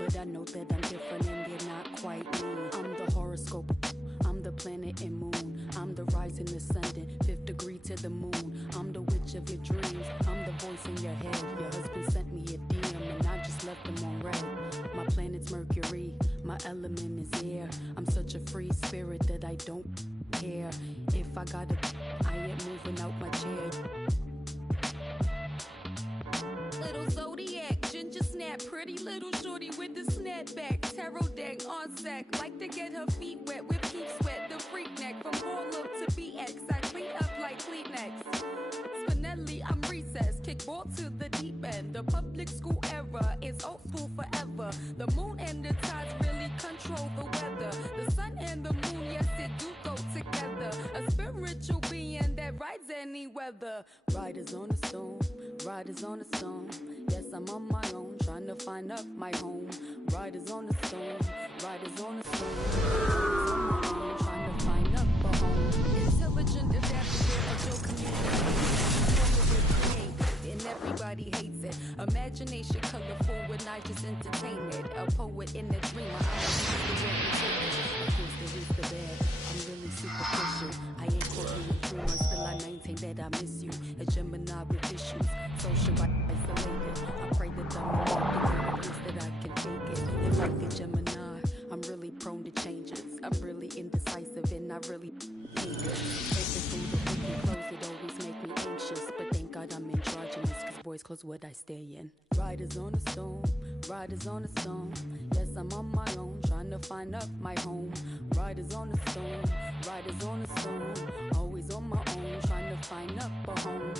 but I know that I'm different and they're not quite me. I'm the horoscope, I'm the planet and moon, I'm the rising, ascending, 5th degree to the moon. I'm the witch of your dreams, I'm the voice in your head. Your husband sent me a DM and I just left him on red. My planet's Mercury, my element is air. I'm such a free spirit that I don't care. If I gotta, I ain't moving out my chair. Little zodiac, ginger snap, pretty little shorty with the snapback, tarot deck on sack, like to get her feet wet with peep sweat, the freak neck from Harlem to BX, I clean up like Kleenex. Spinelli, I'm recessed, kick ball to the deep end. The public school era is old school forever. The moon and the tides really control the weather. The sun and the moon, yes, it do go together. A spiritual being that rides any weather. Riders on a stone, riders on a stone. Yes, I'm on my own, trying to find up my home. Riders on a stone, riders on a stone. Riders on my own, trying to find up a home. Intelligent, adaptable, of your community. And everybody hates it. Imagination colorful when I just entertain it. A poet in a dreamer. Of course there is the bad. I'm really superficial. I ain't quoting in rumors, still I maintain that I miss you. A Gemini with issues, social isolated. I pray that I'm more the that I can take it. And like the Gemini, I'm really prone to changes. I'm really indecisive and I really hate it. Everything that we can close, it always make me anxious. But thank God I'm androgynous, cause boys close what I stay in. Riders on a stone, riders on a stone. Yes, I'm on my own, trying to find up my home. Riders on a stone, riders on a stone. Always on my own, trying to find up a home.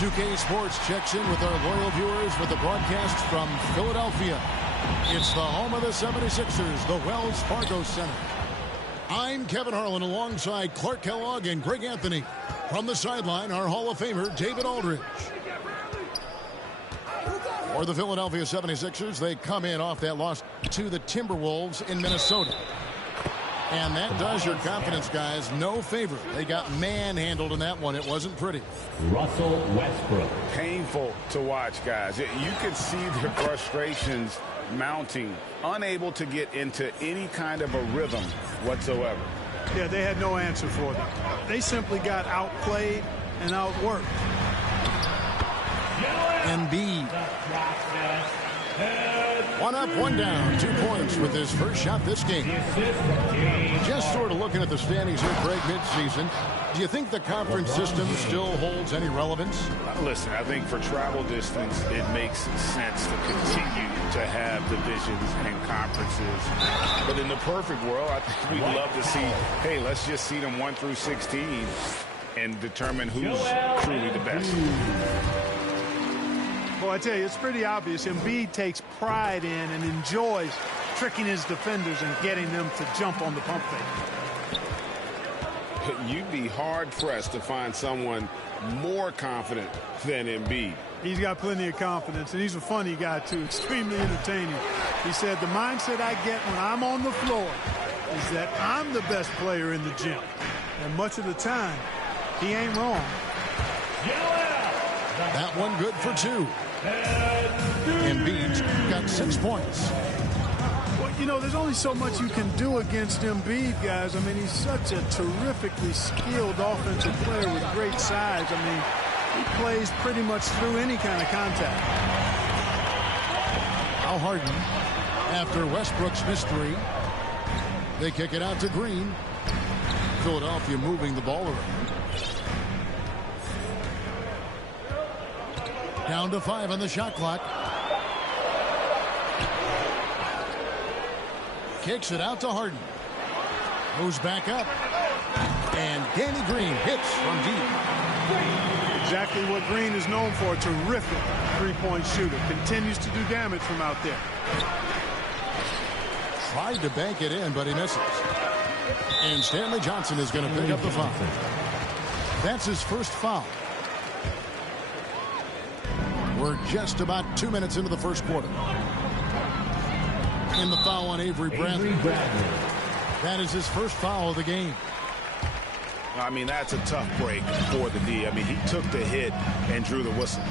UK Sports checks in with our loyal viewers with the broadcast from Philadelphia. It's the home of the 76ers, the Wells Fargo Center. I'm Kevin Harlan alongside Clark Kellogg and Greg Anthony. From the sideline, our Hall of Famer, David Aldridge. For the Philadelphia 76ers, they come in off that loss to the Timberwolves in Minnesota. And that does your confidence guys no favor. They got manhandled in that one. It wasn't pretty. Russell Westbrook. Painful to watch, guys. You can see their frustrations mounting, unable to get into any kind of a rhythm whatsoever. Yeah, they had no answer for them. They simply got outplayed and outworked. Embiid. One up, one down, 2 points with his first shot this game. Just sort of looking at the standings here, Greg, midseason. Do you think the conference system still holds any relevance? Listen, I think for travel distance, it makes sense to continue to have divisions and conferences. But in the perfect world, I think we'd love to see, hey, let's just seed them 1 through 16 and determine who's truly the best. Well, I tell you, it's pretty obvious. Embiid takes pride in and enjoys tricking his defenders and getting them to jump on the pump fake. You'd be hard-pressed to find someone more confident than Embiid. He's got plenty of confidence, and he's a funny guy, too. Extremely entertaining. He said, the mindset I get when I'm on the floor is that I'm the best player in the gym. And much of the time, he ain't wrong. That one good for 2. Embiid's got 6 points. Well, you know, there's only so much you can do against Embiid, guys. I mean, he's such a terrifically skilled offensive player with great size. I mean, He plays pretty much through any kind of contact. Now Harden, after Westbrook's missed three, they kick it out to Green. Philadelphia moving the ball around. Down to 5 on the shot clock. Kicks it out to Harden. Moves back up. And Danny Green hits from deep. Exactly what Green is known for. Terrific three-point shooter. Continues to do damage from out there. Tried to bank it in, but he misses. And Stanley Johnson is going to pick up the foul. That's his first foul. We're just about 2 minutes into the first quarter. In the foul on Avery Bradley. That is his first foul of the game. I mean, that's a tough break for the D. I mean, he took the hit and drew the whistle.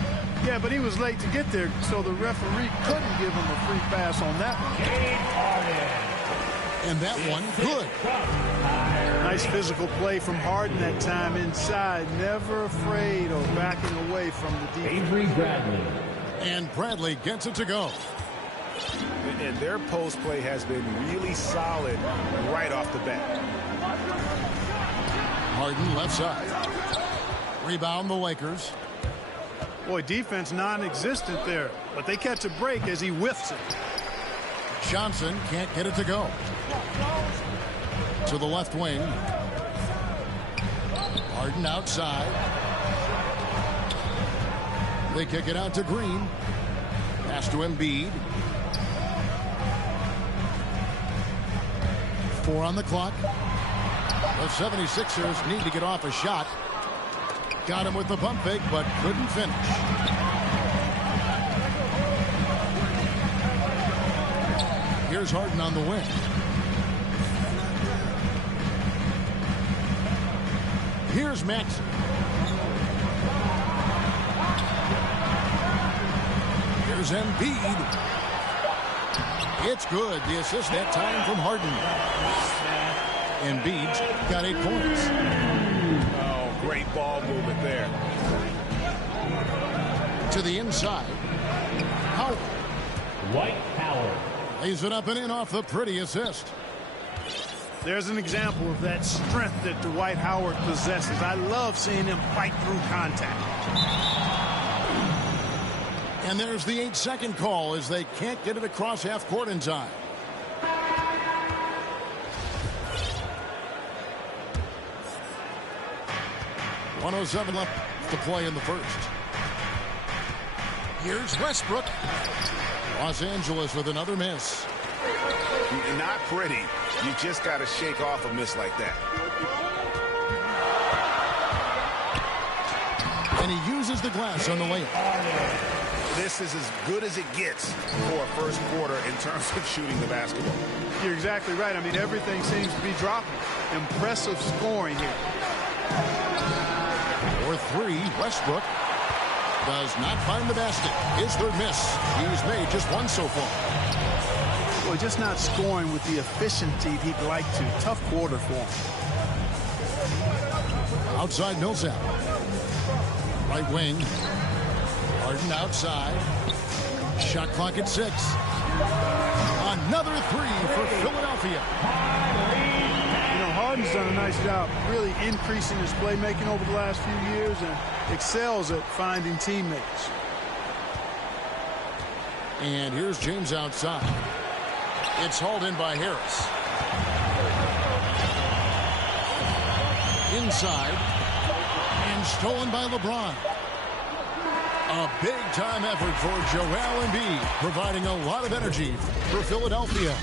Yeah, but he was late to get there, so the referee couldn't give him a free pass on that one. And that one, good. Nice physical play from Harden that time inside. Never afraid of backing away from the defense. Avery Bradley. And Bradley gets it to go. And their post play has been really solid right off the bat. Harden left side. Rebound the Lakers. Boy, defense non-existent there, but they catch a break as he whiffs it. Johnson can't get it to go. To the left wing. Harden outside. They kick it out to Green. Pass to Embiid. 4 on the clock. The 76ers need to get off a shot. Got him with the pump fake, but couldn't finish. Here's Harden on the wing. Here's Maxey. Here's Embiid. It's good. The assist that time from Harden. Embiid's got 8 points. Oh, great ball movement there. To the inside. Howard. Dwight Howard. Lays it up and in off the pretty assist. There's an example of that strength that Dwight Howard possesses. I love seeing him fight through contact. And there's the 8-second call as they can't get it across half court in time. .107 left to play in the first. Here's Westbrook. Los Angeles with another miss. Not pretty. You just got to shake off a miss like that. And he uses the glass on the layup. This is as good as it gets for a first quarter in terms of shooting the basketball. You're exactly right. I mean, everything seems to be dropping. Impressive scoring here. For 3, Westbrook does not find the basket. His third miss. He's made just 1 so far. Well, just not scoring with the efficiency he'd like to. Tough quarter for him. Outside Millsap. Right wing. Harden outside. Shot clock at 6. Another 3 for Philadelphia. You know, Harden's done a nice job really increasing his playmaking over the last few years and excels at finding teammates. And here's James outside. It's hauled in by Harris. Inside. And stolen by LeBron. A big-time effort for Joel Embiid, providing a lot of energy for Philadelphia.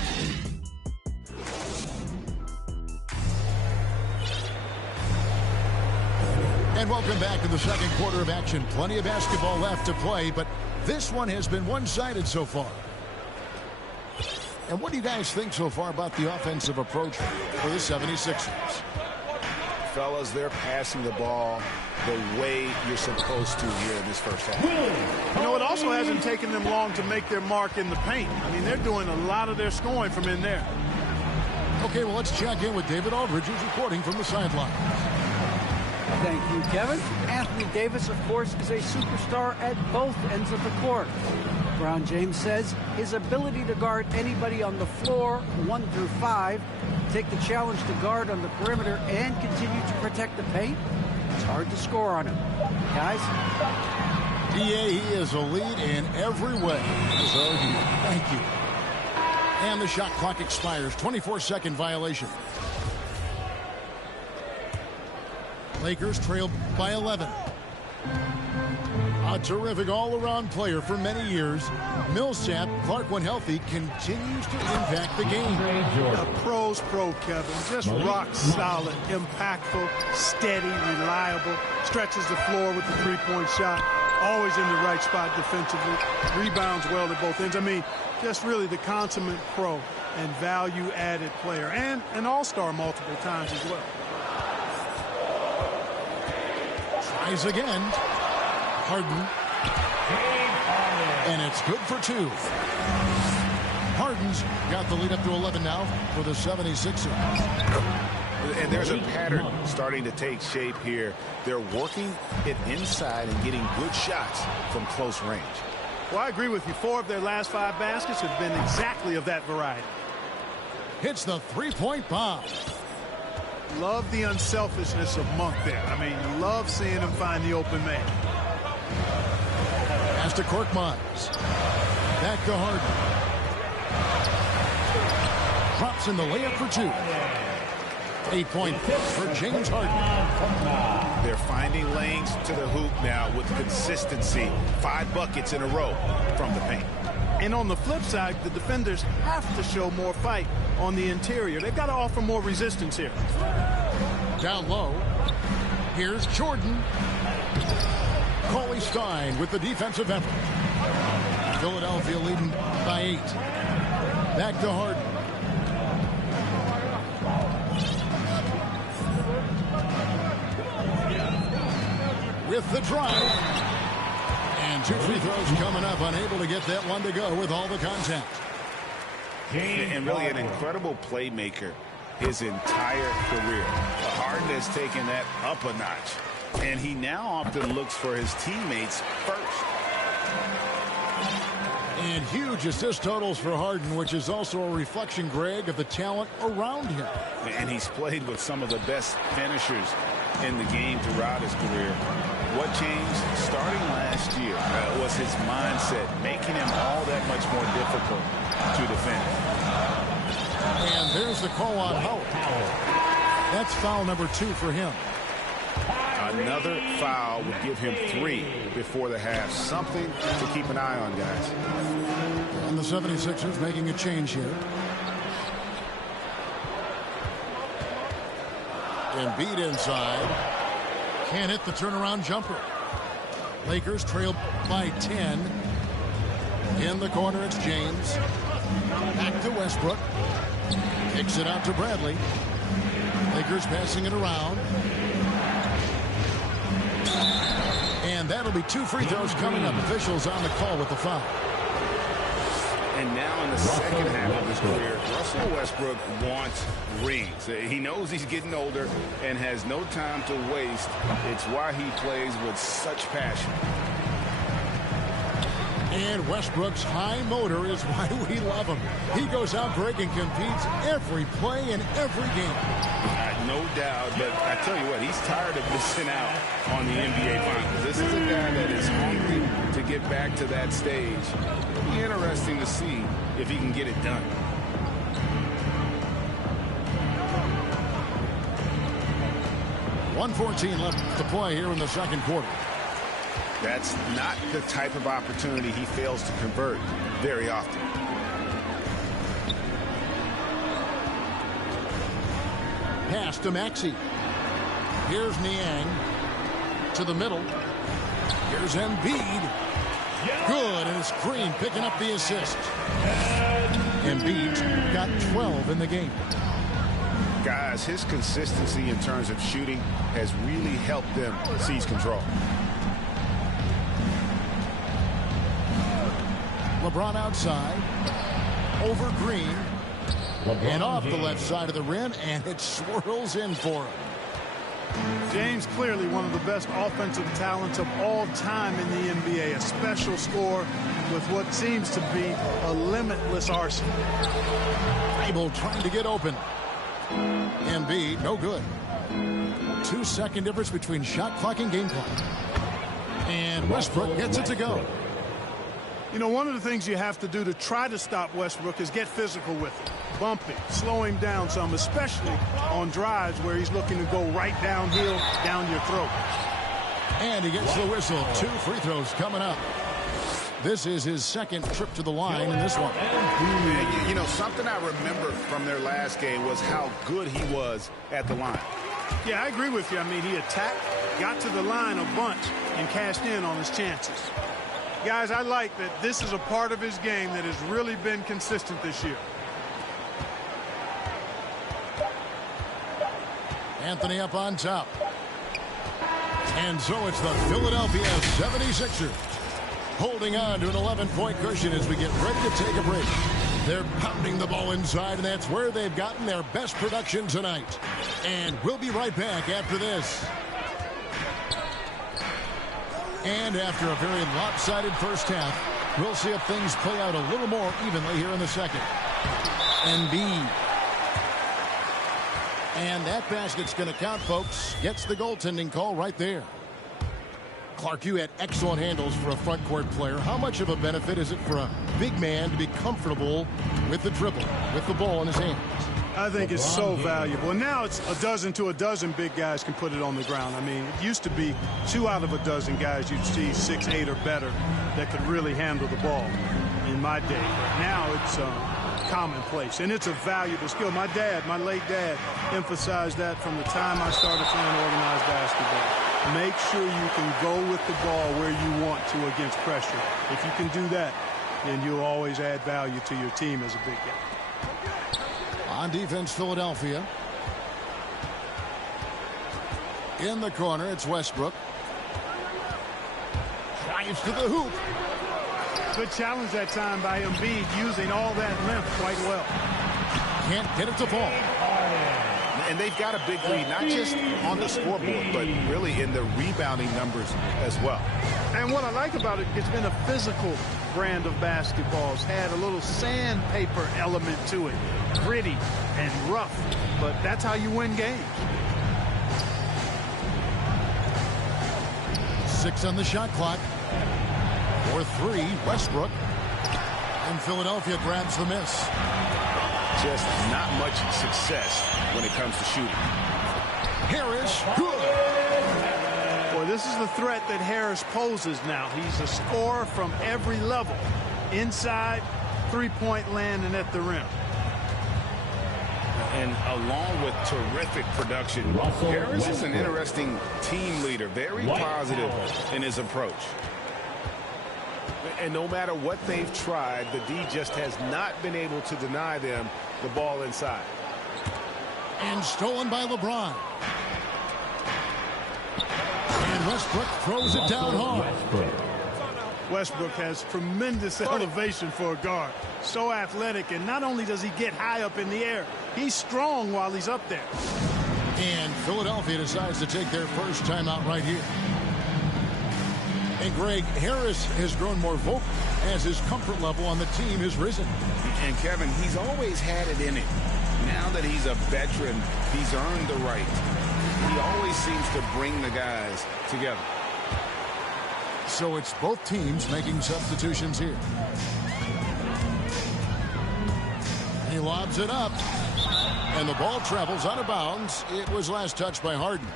And welcome back to the second quarter of action. Plenty of basketball left to play, but this one has been one-sided so far. And what do you guys think so far about the offensive approach for the 76ers? Fellas, they're passing the ball the way you're supposed to here in this first half. You know, it also hasn't taken them long to make their mark in the paint. I mean, they're doing a lot of their scoring from in there. Okay, well, let's check in with David Aldridge, who's reporting from the sideline. Thank you, Kevin. Anthony Davis, of course, is a superstar at both ends of the court. LeBron James says his ability to guard anybody on the floor, 1 through 5, take the challenge to guard on the perimeter and continue to protect the paint, it's hard to score on him. Guys? aMileHiii is a lead in every way. So thank you. And the shot clock expires. 24-second violation. Lakers trail by 11. A terrific all-around player for many years. Millsap, Clark when healthy, continues to impact the game. A pro's pro, Kevin. Just rock solid, impactful, steady, reliable. Stretches the floor with the three-point shot. Always in the right spot defensively. Rebounds well at both ends. I mean, just really the consummate pro and value-added player. And an all-star multiple times as well. Tries again. Harden. And it's good for 2. Harden's got the lead up to 11 now for the 76ers. And there's a pattern starting to take shape here. They're working it inside and getting good shots from close range. Well, I agree with you. 4 of their last 5 baskets have been exactly of that variety. Hits the three-point bomb. Love the unselfishness of Monk there. I mean, you love seeing him find the open man. Pass to Korkmaz. Back to Harden. Drops in the layup for 2. 8-point for James Harden. They're finding lanes to the hoop now with consistency. 5 buckets in a row from the paint. And on the flip side, the defenders have to show more fight on the interior. They've got to offer more resistance here. Down low. Here's Jordan. Cauley Stein with the defensive effort. Philadelphia leading by 8. Back to Harden. With the drive. And 2 free throws coming up. Unable to get that one to go with all the contact. And really an incredible playmaker his entire career. Harden has taken that up a notch. And he now often looks for his teammates first. And huge assist totals for Harden, which is also a reflection, Greg, of the talent around him. And he's played with some of the best finishers in the game throughout his career. What changed starting last year was his mindset, making him all that much more difficult to defend. And there's the call on Howard. That's foul number 2 for him. Another foul would give him 3 before the half. Something to keep an eye on, guys. And the 76ers making a change here. Embiid inside. Can't hit the turnaround jumper. Lakers trail by 10. In the corner, it's James. Back to Westbrook. Kicks it out to Bradley. Lakers passing it around. And that'll be 2 free throws coming up. Officials on the call with the foul. And now in the second half of his career, Russell Westbrook wants rings. He knows he's getting older and has no time to waste. It's why he plays with such passion. And Westbrook's high motor is why we love him. He goes out, Greg, and competes every play in every game. No doubt, but I tell you what, he's tired of missing out on the NBA Finals. This is a guy that is hungry to get back to that stage. It'll be interesting to see if he can get it done. .114 left to play here in the second quarter. That's not the type of opportunity he fails to convert very often. Pass to Maxey. Here's Niang to the middle. Here's Embiid. Good, and it's Green picking up the assist. Embiid's got 12 in the game. Guys, his consistency in terms of shooting has really helped them seize control. LeBron outside. Over Green. And off the left side of the rim, and it swirls in for him. James clearly one of the best offensive talents of all time in the NBA. A special scorer with what seems to be a limitless arsenal. Able trying to get open. Embiid, no good. 2-second difference between shot clock and game clock. And Westbrook gets it to go. You know, one of the things you have to do to try to stop Westbrook is get physical with him. Bump him, slow him down some, especially on drives where he's looking to go right downhill, down your throat. And he gets the whistle. 2 free throws coming up. This is his second trip to the line in this one. You know, something I remember from their last game was how good he was at the line. Yeah, I agree with you. I mean, he attacked, got to the line a bunch, and cashed in on his chances. Guys, I like that this is a part of his game that has really been consistent this year. Anthony up on top. And so it's the Philadelphia 76ers holding on to an 11-point cushion as we get ready to take a break. They're pounding the ball inside, and that's where they've gotten their best production tonight. And we'll be right back after this. And after a very lopsided first half, we'll see if things play out a little more evenly here in the second. Embiid. And that basket's going to count, folks. Gets the goaltending call right there. Clark, you had excellent handles for a front court player. How much of a benefit is it for a big man to be comfortable with the dribble, with the ball in his hands? I think it's so valuable. And now it's a dozen to a dozen big guys can put it on the ground. I mean, it used to be 2 out of a dozen guys you'd see 6'8" or better that could really handle the ball in my day. But now it's commonplace, and it's a valuable skill. My dad, my late dad, emphasized that from the time I started playing organized basketball. Make sure you can go with the ball where you want to against pressure. If you can do that, then you'll always add value to your team as a big guy. On defense, Philadelphia. In the corner, it's Westbrook. Drives to the hoop. Good challenge that time by Embiid, using all that length quite well. Can't get it to fall. And they've got a big lead, not just on the scoreboard, but really in the rebounding numbers as well. And what I like about it, it's been a physical brand of basketball. It's had a little sandpaper element to it. Gritty and rough, but that's how you win games. 6 on the shot clock. 4-3, Westbrook. And Philadelphia grabs the miss. Just not much success when it comes to shooting. Harris, good. Boy, this is the threat that Harris poses now. He's a scorer from every level. Inside, three-point land, and at the rim. And along with terrific production, Harris is an interesting team leader, very positive in his approach. And no matter what they've tried, the D just has not been able to deny them the ball inside. And stolen by LeBron. And Westbrook throws it down hard. Westbrook has tremendous elevation for a guard. So athletic, and not only does he get high up in the air, he's strong while he's up there. And Philadelphia decides to take their first timeout right here. And Greg, Harris has grown more vocal as his comfort level on the team has risen. And Kevin, he's always had it in him. Now that he's a veteran, he's earned the right. He always seems to bring the guys together. So it's both teams making substitutions here. He lobs it up. And the ball travels out of bounds. It was last touched by Harden.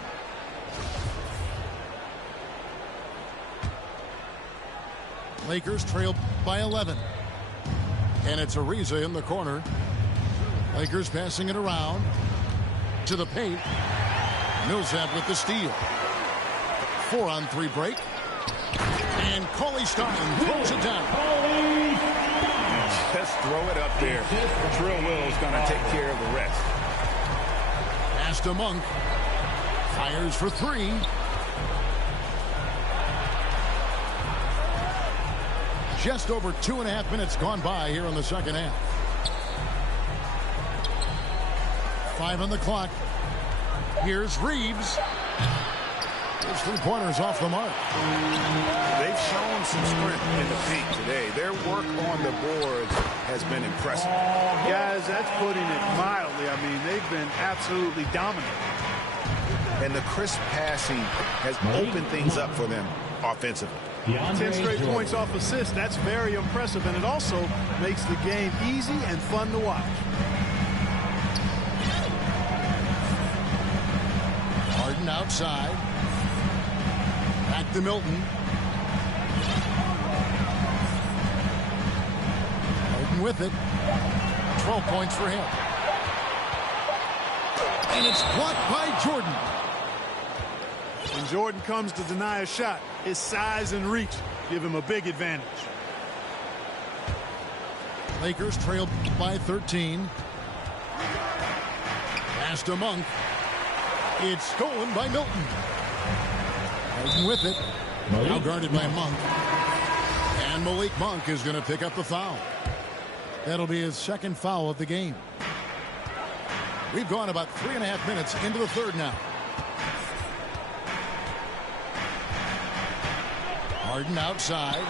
Lakers trail by 11. And it's Ariza in the corner. Lakers passing it around to the paint. Millsap with the steal. 4-on-3 break. And Cauley Stein throws it down. Just throw it up there. Trill Will's going to take care of the rest. Pass to Monk. Fires for 3. Just over 2.5 minutes gone by here in the second half. 5 on the clock. Here's Reeves. Those three-pointers off the mark. They've shown some strength in the paint today. Their work on the boards has been impressive. Guys, that's putting it mildly. I mean, they've been absolutely dominant. And the crisp passing has opened things up for them offensively. 10 straight points off assists. That's very impressive, and it also makes the game easy and fun to watch. Harden outside. Back to Milton. Harden with it. 12 points for him. And it's blocked by Jordan. When Jordan comes to deny a shot, his size and reach give him a big advantage. Lakers trail by 13. Pass to Monk. It's stolen by Milton. Harden with it. Now guarded by Monk. And Malik Monk is going to pick up the foul. That'll be his second foul of the game. We've gone about 3.5 minutes into the third now. Harden outside.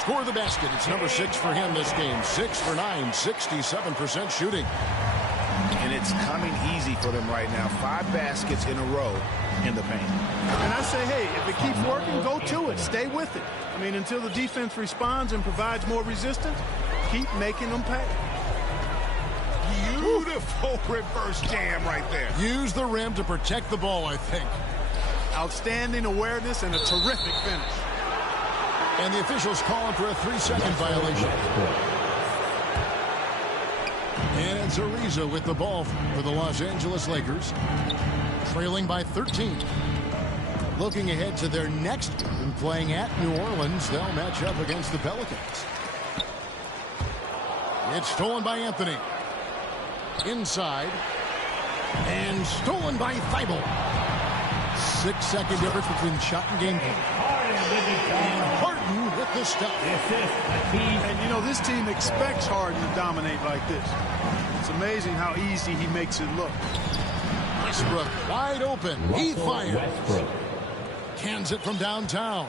Score the basket. It's number 6 for him this game. 6 for 9, 67% shooting. And it's coming easy for them right now. 5 baskets in a row in the paint. And I say, hey, if it keeps working, go to it. Stay with it. I mean, until the defense responds and provides more resistance, keep making them pay. Beautiful reverse jam right there. Use the rim to protect the ball, I think. Outstanding awareness and a terrific finish. And the officials calling for a 3-second violation. And it's Ariza with the ball for the Los Angeles Lakers. Trailing by 13. Looking ahead to their next game, playing at New Orleans. They'll match up against the Pelicans. It's stolen by Anthony. Inside. And stolen by Thibault. 6-second difference between shot and game point. Harden with the step. And, you know, this team expects Harden to dominate like this. It's amazing how easy he makes it look. Westbrook wide open. He fires. Cans it from downtown.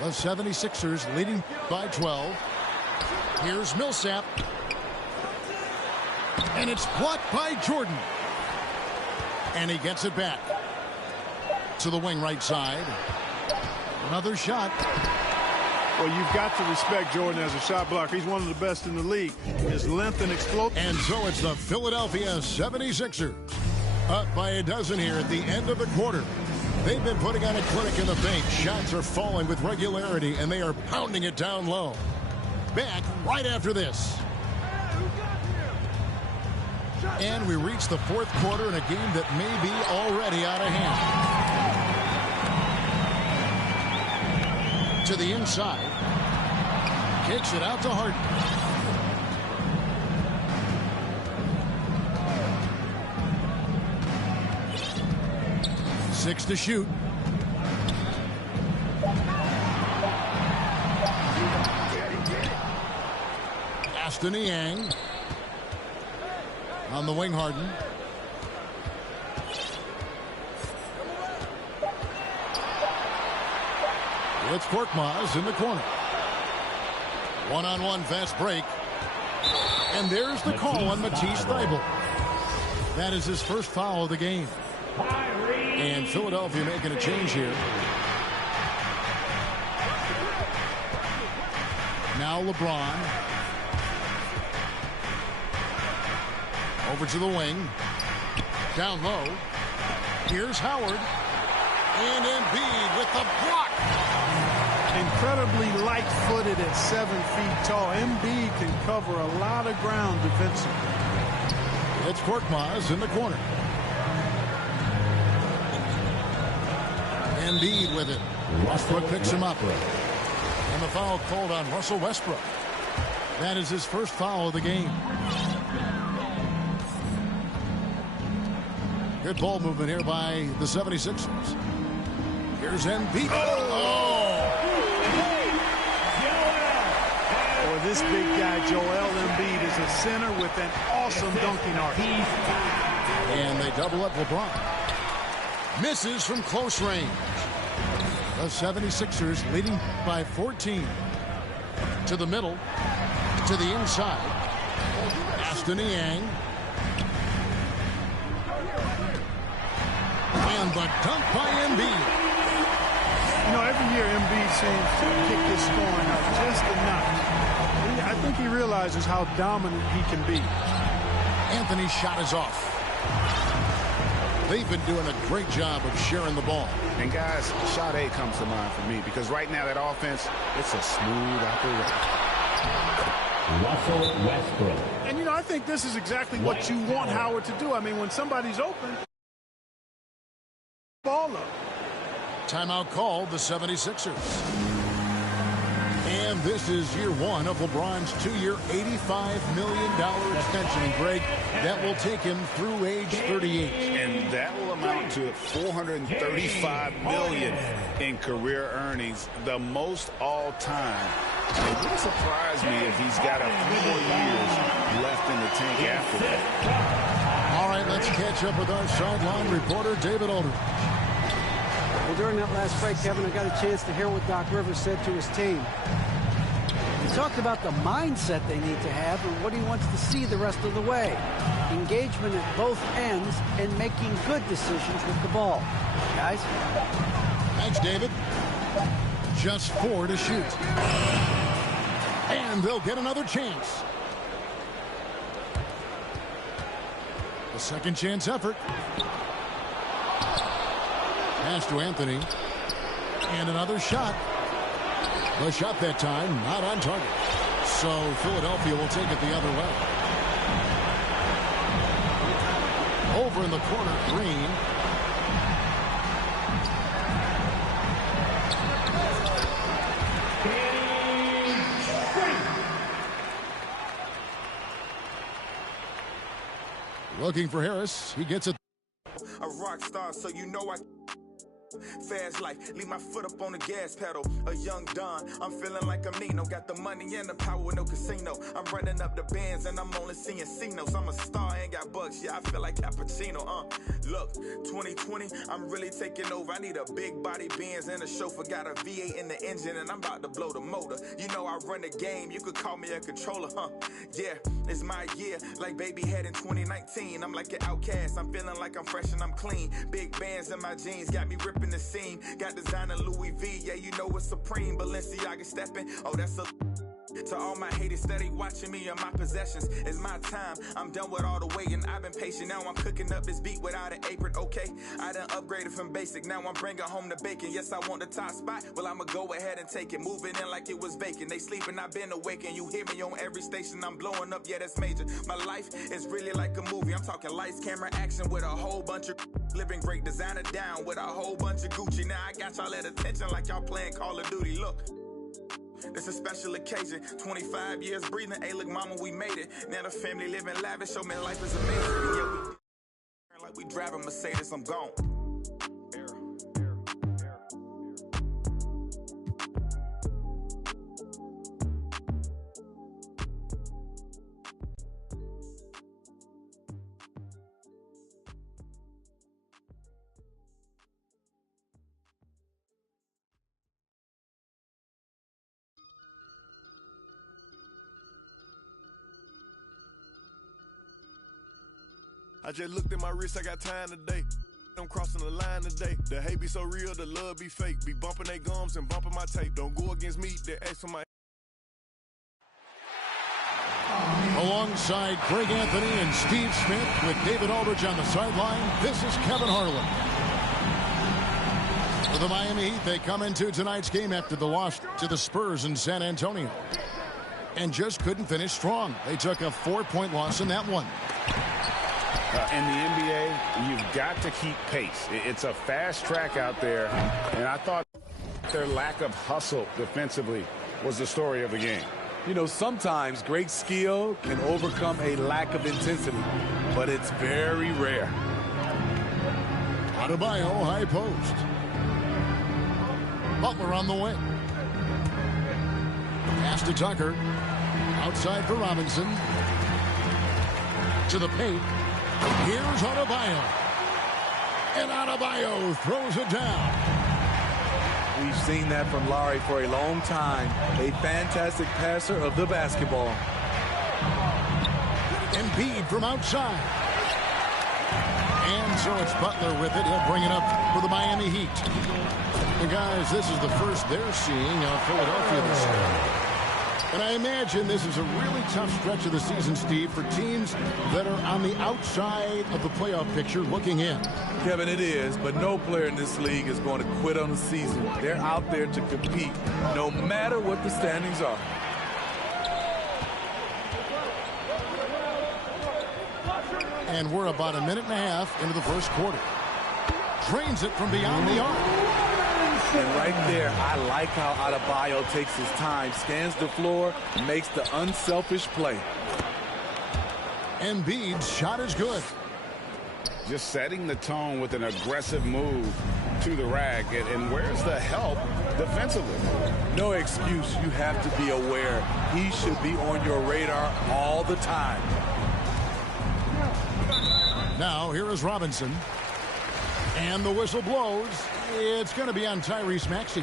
The 76ers leading by 12. Here's Millsap. And it's blocked by Jordan. And he gets it back to the wing right side. Another shot. Well, you've got to respect Jordan as a shot blocker. He's one of the best in the league. His length and explosion. And so it's the Philadelphia 76ers. Up by a dozen here at the end of the quarter. They've been putting on a clinic in the paint. Shots are falling with regularity, and they are pounding it down low. Back right after this. And we reach the fourth quarter in a game that may be already out of hand. To the inside. Kicks it out to Harden. Six to shoot. Aston Yang. On the wing, Harden. It's Korkmaz in the corner. One-on-one fast break. And there's the call on Matisse Thybulle. That is his first foul of the game. And Philadelphia making a change here. Now LeBron. Over to the wing. Down low. Here's Howard. And Embiid with the block. Incredibly light-footed at 7 feet tall. Embiid can cover a lot of ground defensively. It's Korkmaz in the corner. Embiid with it. Westbrook picks him up. And the foul called on Russell Westbrook. That is his first foul of the game. Good ball movement here by the 76ers. Here's Embiid. Boy, this big guy, Joel Embiid, is a center with an awesome dunking arc. And they double up LeBron. Misses from close range. The 76ers leading by 14. To the middle. To the inside. Aston Yang. And the dunk by Embiid. You know, every year Embiid seems to kick his scoring up just a notch. I think he realizes how dominant he can be. Anthony's shot is off. They've been doing a great job of sharing the ball. And guys, shot A comes to mind for me because right now that offense, it's a smooth operation. Russell Westbrook. And, you know, I think this is exactly what you want Howard to do. I mean, when somebody's open, ball up. Timeout called the 76ers. And this is year one of LeBron's two-year, $85 million extension, Greg, that will take him through age 38. And that will amount to $435 million in career earnings, the most all-time. It wouldn't surprise me if he's got a few more years left in the tank after that. All right, let's catch up with our sideline reporter, David Aldridge. Well, during that last break, Kevin, I got a chance to hear what Doc Rivers said to his team. He talked about the mindset they need to have and what he wants to see the rest of the way. Engagement at both ends and making good decisions with the ball. Guys? Thanks, David. Just 4 to shoot. And they'll get another chance. A second chance effort. Pass to Anthony. And another shot. The shot that time not on target. So Philadelphia will take it the other way. Over in the corner, Green. Looking for Harris. He gets it. A rock star, so you know I fast life, leave my foot up on the gas pedal. A young Don, I'm feeling like I'm Nino. Got the money and the power, no casino. I'm running up the bands and I'm only seeing C-notes. I'm a star, ain't got bucks, yeah, I feel like Cappuccino. Look, 2020, I'm really taking over. I need a big body Benz and a chauffeur. Got a V8 in the engine and I'm about to blow the motor. You know I run the game, you could call me a controller, Yeah, it's my year, like baby had in 2019. I'm like an outcast, I'm feeling like I'm fresh and I'm clean. Big bands in my jeans, got me ripping the seam. Got designer Louis V, yeah, you know it's supreme. Balenciaga stepping, oh, that's a... To all my haters steady watching me and my possessions, it's my time. I'm done with all the waiting. I've been patient, now I'm cooking up this beat without an apron, okay? I done upgraded from basic, now I'm bringing home the bacon. Yes, I want the top spot, well, I'ma go ahead and take it. Moving in like it was vacant. They sleeping, I've been awakened. You hear me on every station, I'm blowing up, yeah, that's major. My life is really like a movie. I'm talking lights, camera, action with a whole bunch of living great. Designer down with a whole bunch of Gucci. Now I got y'all at attention like y'all playing Call of Duty. Look, it's a special occasion. 25 years breathing. Hey, look, mama, we made it. Now the family living lavish. Show me life is amazing. And yeah, we like we driving Mercedes. I'm gone. I just looked at my wrist, I got time today. I'm crossing the line today. The hate be so real, the love be fake. Be bumping they gums and bumping my tape. Don't go against me, they ask for my... Alongside Greg Anthony and Steve Smith with David Aldridge on the sideline, this is Kevin Harlan. For the Miami Heat, they come into tonight's game after the loss to the Spurs in San Antonio. And just couldn't finish strong. They took a 4-point loss in that one. In the NBA, you've got to keep pace. It's a fast track out there, and I thought their lack of hustle defensively was the story of the game. You know, sometimes great skill can overcome a lack of intensity, but it's very rare. Adebayo, high post. Butler on the wing. Pass to Tucker. Outside for Robinson. To the paint. Here's Adebayo. And Adebayo throws it down. We've seen that from Larry for a long time. A fantastic passer of the basketball. Embiid from outside. And so it's Butler with it. He'll bring it up for the Miami Heat. And guys, this is the first they're seeing of Philadelphia this year. And I imagine this is a really tough stretch of the season, Steve, for teams that are on the outside of the playoff picture looking in. Kevin, it is, but no player in this league is going to quit on the season. They're out there to compete, no matter what the standings are. And we're about a minute and a half into the first quarter. Drains it from beyond the arc. And right there, I like how Adebayo takes his time, scans the floor, makes the unselfish play. Embiid's shot is good. Just setting the tone with an aggressive move to the rack. And where's the help defensively? No excuse. You have to be aware. He should be on your radar all the time. Now, here is Robinson. And the whistle blows. It's going to be on Tyrese Maxey.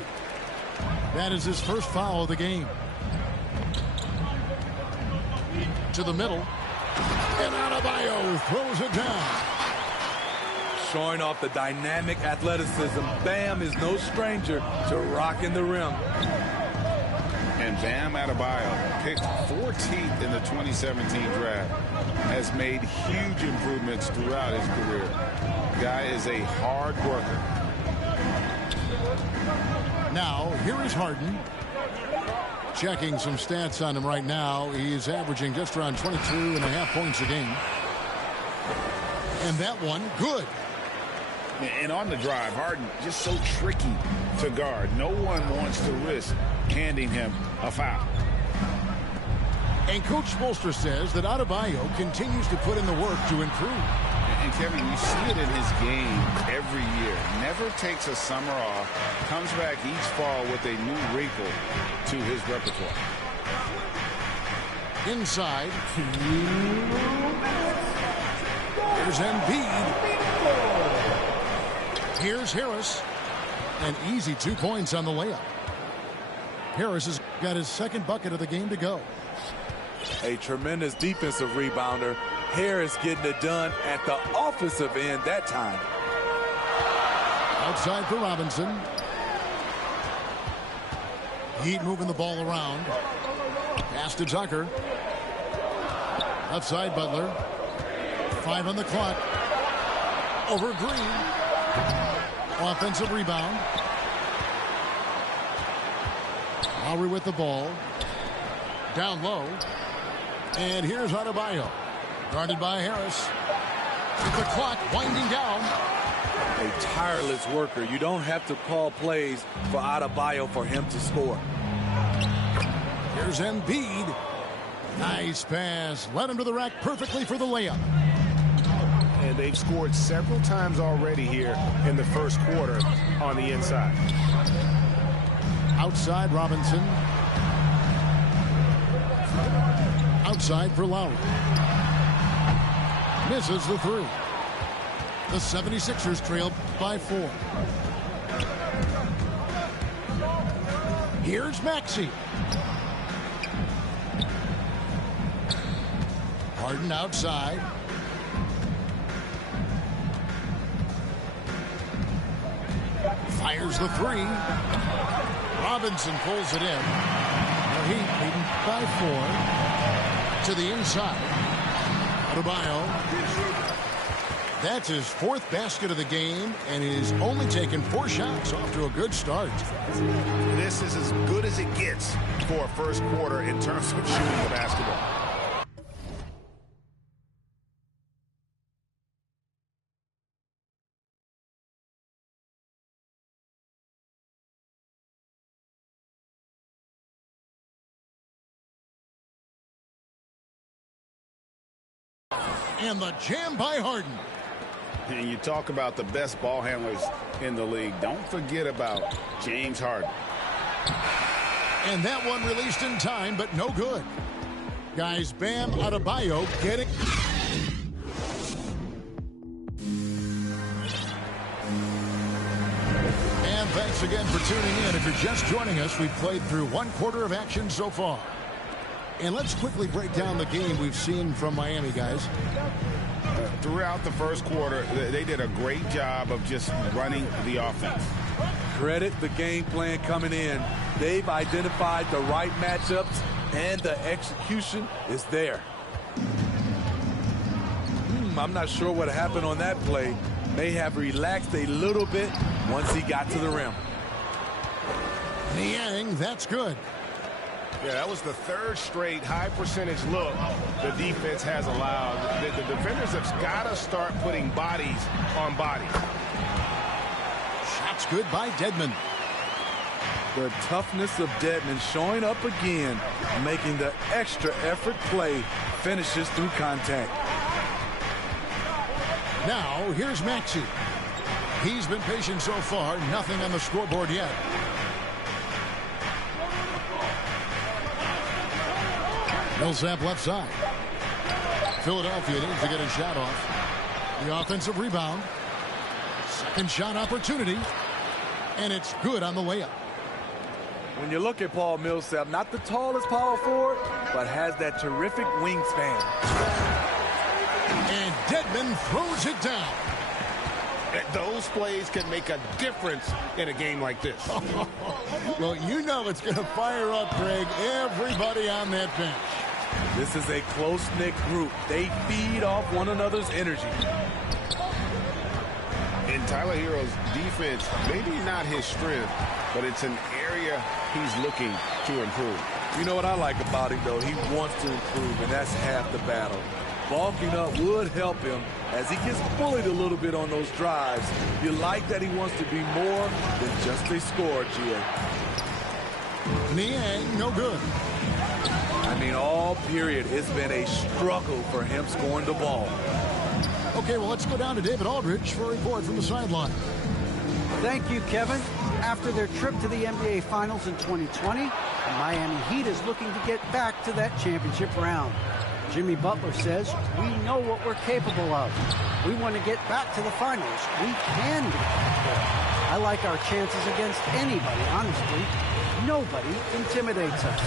That is his first foul of the game. To the middle. And Adebayo throws it down. Showing off the dynamic athleticism. Bam is no stranger to rocking the rim. And Bam Adebayo, picked 14th in the 2017 draft, has made huge improvements throughout his career. Guy is a hard worker. Now, here is Harden. Checking some stats on him right now. He's averaging just around 22.5 points a game. And that one, good. And on the drive, Harden just so tricky to guard. No one wants to risk handing him a foul. And Coach Spoelstra says that Adebayo continues to put in the work to improve. And Kevin, you see it in his game every year. Never takes a summer off. Comes back each fall with a new wrinkle to his repertoire. Inside. Here's Embiid. Here's Harris. An easy 2 points on the layup. Harris has got his second bucket of the game to go. A tremendous defensive rebounder. Harris getting it done at the offensive end that time. Outside for Robinson. Heat moving the ball around. Pass to Tucker. Outside Butler. 5 on the clock. Over Green. Offensive rebound. Lowry with the ball. Down low. And here's Adebayo. Guarded by Harris. The clock winding down. A tireless worker. You don't have to call plays for Adebayo for him to score. Here's Embiid. Nice pass. Led him to the rack perfectly for the layup. And they've scored several times already here in the first quarter on the inside. Outside Robinson. Outside for Lowry. Misses the three. The 76ers trail by 4. Here's Maxey. Harden outside. Fires the three. Robinson pulls it in. The Heat leading by 4. To the inside. Adebayo. That's his 4th basket of the game, and he's only taken 4 shots. Off to a good start. This is as good as it gets for a first quarter in terms of shooting the basketball. And the jam by Harden. And you talk about the best ball handlers in the league. Don't forget about James Harden. And that one released in time, but no good. Guys, Bam Adebayo getting... Thanks again for tuning in. If you're just joining us, we've played through one quarter of action so far. And let's quickly break down the game we've seen from Miami, guys. Throughout the first quarter, they did a great job of just running the offense. Credit the game plan coming in. They've identified the right matchups, and the execution is there. I'm not sure what happened on that play. May have relaxed a little bit once he got to the rim. Niang, that's good. Yeah, that was the third straight high percentage look the defense has allowed. The defenders have got to start putting bodies on bodies. Shots good by Dedmon. The toughness of Dedmon showing up again, making the extra effort play, finishes through contact. Now, here's Maxey. He's been patient so far. Nothing on the scoreboard yet. Millsap left side. Philadelphia needs to get a shot off. The offensive rebound. Second shot opportunity. And it's good on the way up. When you look at Paul Millsap, not the tallest power forward, but has that terrific wingspan. And Dedmon throws it down. Those plays can make a difference in a game like this. Well, you know it's going to fire up, Greg, everybody on that bench. This is a close-knit group. They feed off one another's energy. And Tyler Hero's defense, maybe not his strength, but it's an area he's looking to improve. You know what I like about him, though? He wants to improve, and that's half the battle. Bulking up would help him as he gets bullied a little bit on those drives. You like that he wants to be more than just a scorer, G.A. Niang, no good. I mean, all period, it's been a struggle for him scoring the ball. Okay, well, let's go down to David Aldridge for a report from the sideline. Thank you, Kevin. After their trip to the NBA Finals in 2020, the Miami Heat is looking to get back to that championship round. Jimmy Butler says, we know what we're capable of. We want to get back to the finals. We can get back there. I like our chances against anybody, honestly. Nobody intimidates us.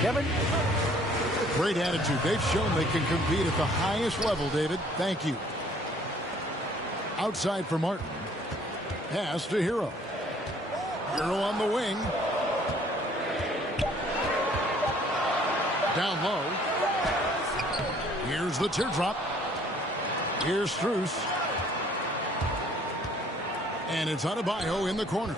Kevin? Great attitude. They've shown they can compete at the highest level, David. Thank you. Outside for Martin. Pass to Hero. Hero on the wing. Down low. Here's the teardrop. Here's Strus. And it's Adebayo in the corner.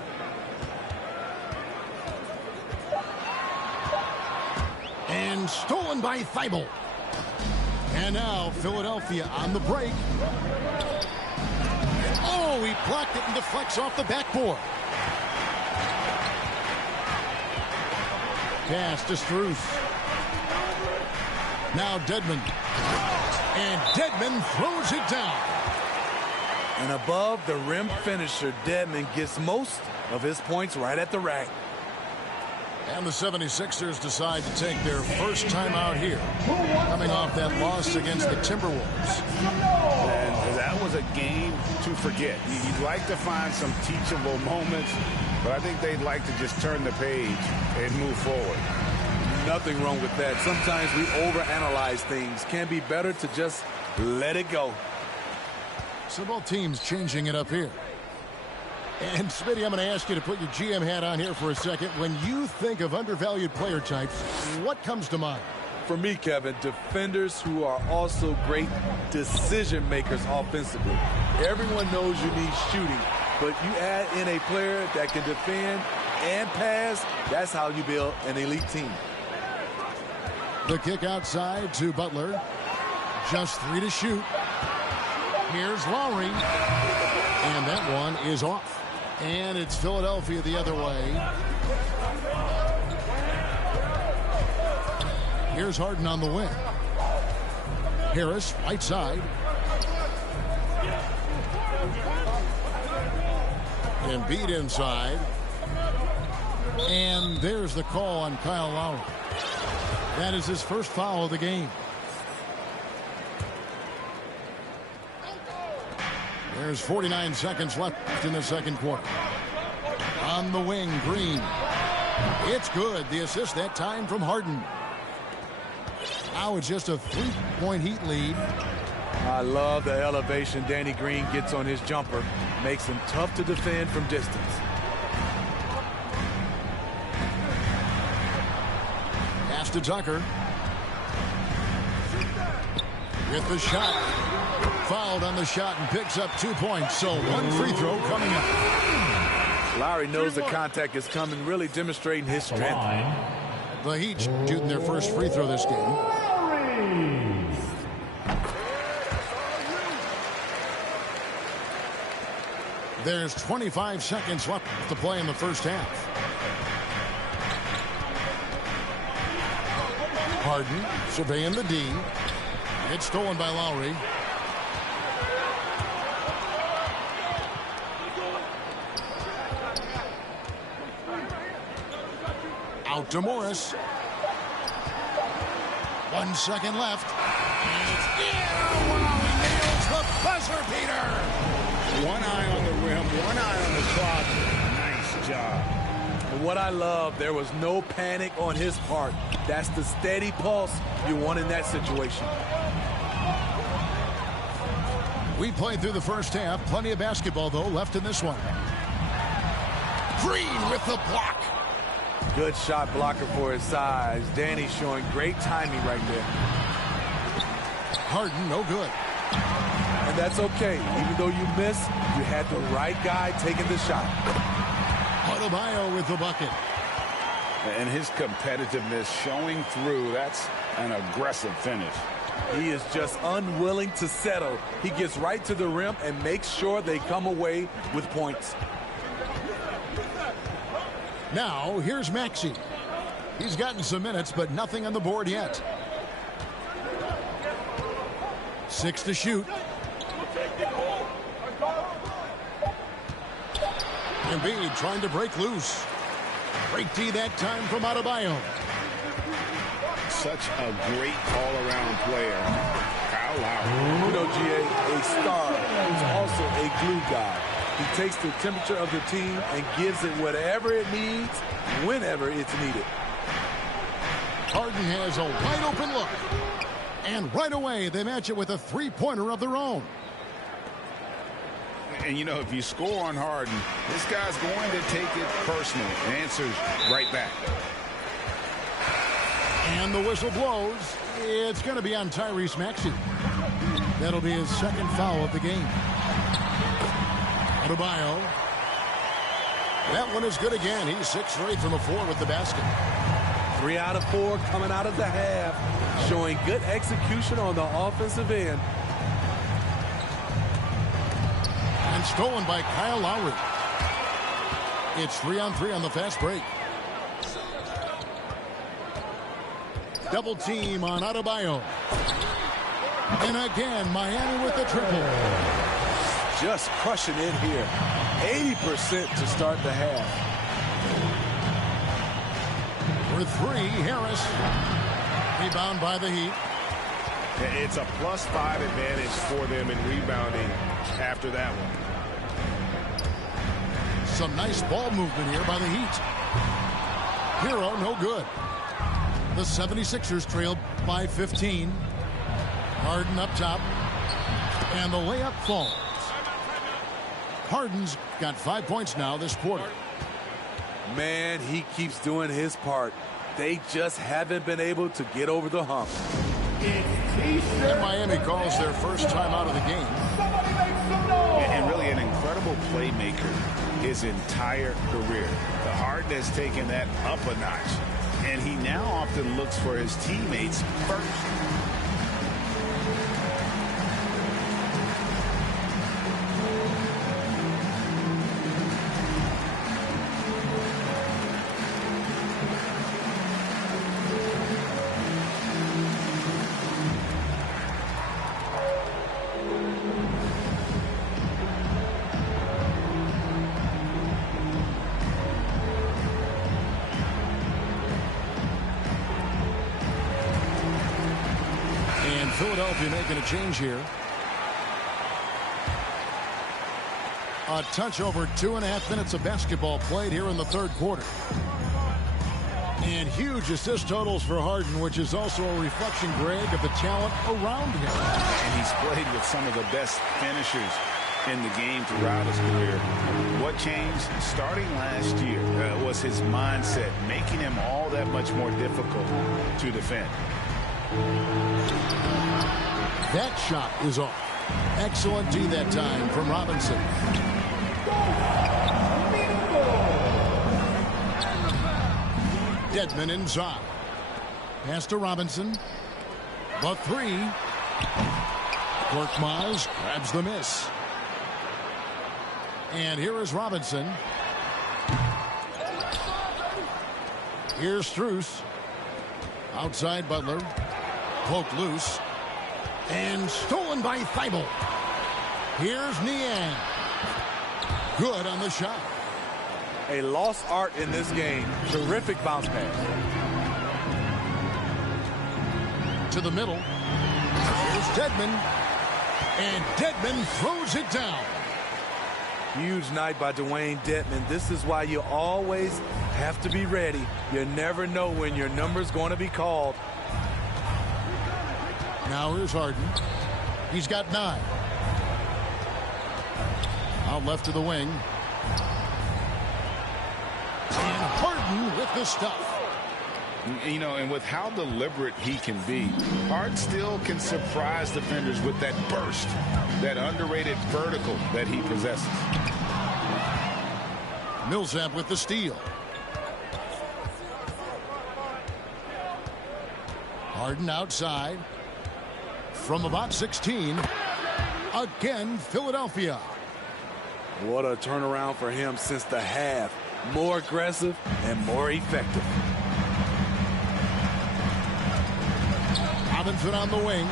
And stolen by Thibault. And now Philadelphia on the break. Oh, he blocked it and deflects off the backboard. Pass to Strus. Now Dedmon. And Dedmon throws it down. And above the rim finisher, Dedmon gets most of his points right at the rack. And the 76ers decide to take their first time out here, coming off that loss against the Timberwolves. And that was a game to forget. You'd like to find some teachable moments, but I think they'd like to just turn the page and move forward. Nothing wrong with that. Sometimes we overanalyze things. Can be better to just let it go. So both teams changing it up here. And Smitty, I'm going to ask you to put your GM hat on here for a second. When you think of undervalued player types, what comes to mind? For me, Kevin, defenders who are also great decision makers offensively. Everyone knows you need shooting, but you add in a player that can defend and pass, that's how you build an elite team. The kick outside to Butler. Just 3 to shoot. Here's Lowry. And that one is off. And it's Philadelphia the other way. Here's Harden on the wing. Harris, right side. Embiid inside. And there's the call on Kyle Lowry. That is his first foul of the game. There's 49 seconds left in the second quarter. On the wing, Green. It's good. The assist that time from Harden. Now it's just a 3-point Heat lead. I love the elevation Danny Green gets on his jumper. Makes him tough to defend from distance. Pass to Tucker. With the shot. Fouled on the shot and picks up 2 points. So one free throw coming up. Lowry knows the contact is coming, really demonstrating his strength. The Heat shooting their first free throw this game. There's 25 seconds left to play in the first half. Harden surveying the D. It's stolen by Lowry. Out to Morris. 1 second left. And it's wow, he nails the buzzer beater. One eye on the rim, one eye on the clock. Nice job. And what I love, there was no panic on his part. That's the steady pulse you want in that situation. We played through the first half. Plenty of basketball, though, left in this one. Green with the block. Good shot blocker for his size. Danny showing great timing right there. Harden, no good. And that's okay. Even though you miss, you had the right guy taking the shot. Adebayo with the bucket. And his competitiveness showing through. That's an aggressive finish. He is just unwilling to settle. He gets right to the rim and makes sure they come away with points. Now, here's Maxey. He's gotten some minutes, but nothing on the board yet. 6 to shoot. Embiid trying to break loose. Great D that time from Adebayo. Such a great all-around player. Kyle Lowry. You know, GA, a star who's also a glue guy. He takes the temperature of the team and gives it whatever it needs, whenever it's needed. Harden has a wide open look. And right away, they match it with a three-pointer of their own. And, you know, if you score on Harden, this guy's going to take it personally. And answers right back. And the whistle blows. It's going to be on Tyrese Maxey. That'll be his second foul of the game. Adebayo. That one is good again. He's 6 for 8 from the floor with the basket. 3 out of 4 coming out of the half, showing good execution on the offensive end. And stolen by Kyle Lowry. It's 3-on-3 on the fast break. Double team on Adebayo. And again, Miami with the triple. Just crushing it here. 80% to start the half. For 3, Harris. Rebound by the Heat. It's a +5 advantage for them in rebounding after that one. Some nice ball movement here by the Heat. Hero, no good. The 76ers trailed by 15. Harden up top. And the layup falls. Harden's got 5 points now this quarter. Man, he keeps doing his part. They just haven't been able to get over the hump. And Miami calls their first time out of the game. And really an incredible playmaker his entire career. The Harden has taken that up a notch. And he now often looks for his teammates first. Philadelphia making a change here. A touch over 2.5 minutes of basketball played here in the third quarter. And huge assist totals for Harden, which is also a reflection, Greg, of the talent around him. And he's played with some of the best finishers in the game throughout his career. What changed starting last year was his mindset, making him all that much more difficult to defend. That shot is off. Excellent D that time from Robinson. Dedmon inside. Pass to Robinson. The three. Korkmaz grabs the miss. And here is Robinson. Here's Strus. Outside Butler. Poked loose. And stolen by Thibault. Here's Niang. Good on the shot. A lost art in this game. Terrific bounce pass. To the middle. Here's Dedmon. And Dedmon throws it down. Huge night by Dwayne Dedmon. This is why you always have to be ready. You never know when your number's going to be called. Now here's Harden. He's got 9. Out left to the wing. And Harden with the stuff. You know, and with how deliberate he can be, Harden still can surprise defenders with that burst, that underrated vertical that he possesses. Millsap with the steal. Harden outside. From about 16. Again, Philadelphia. What a turnaround for him since the half. More aggressive and more effective. Robinson on the wing.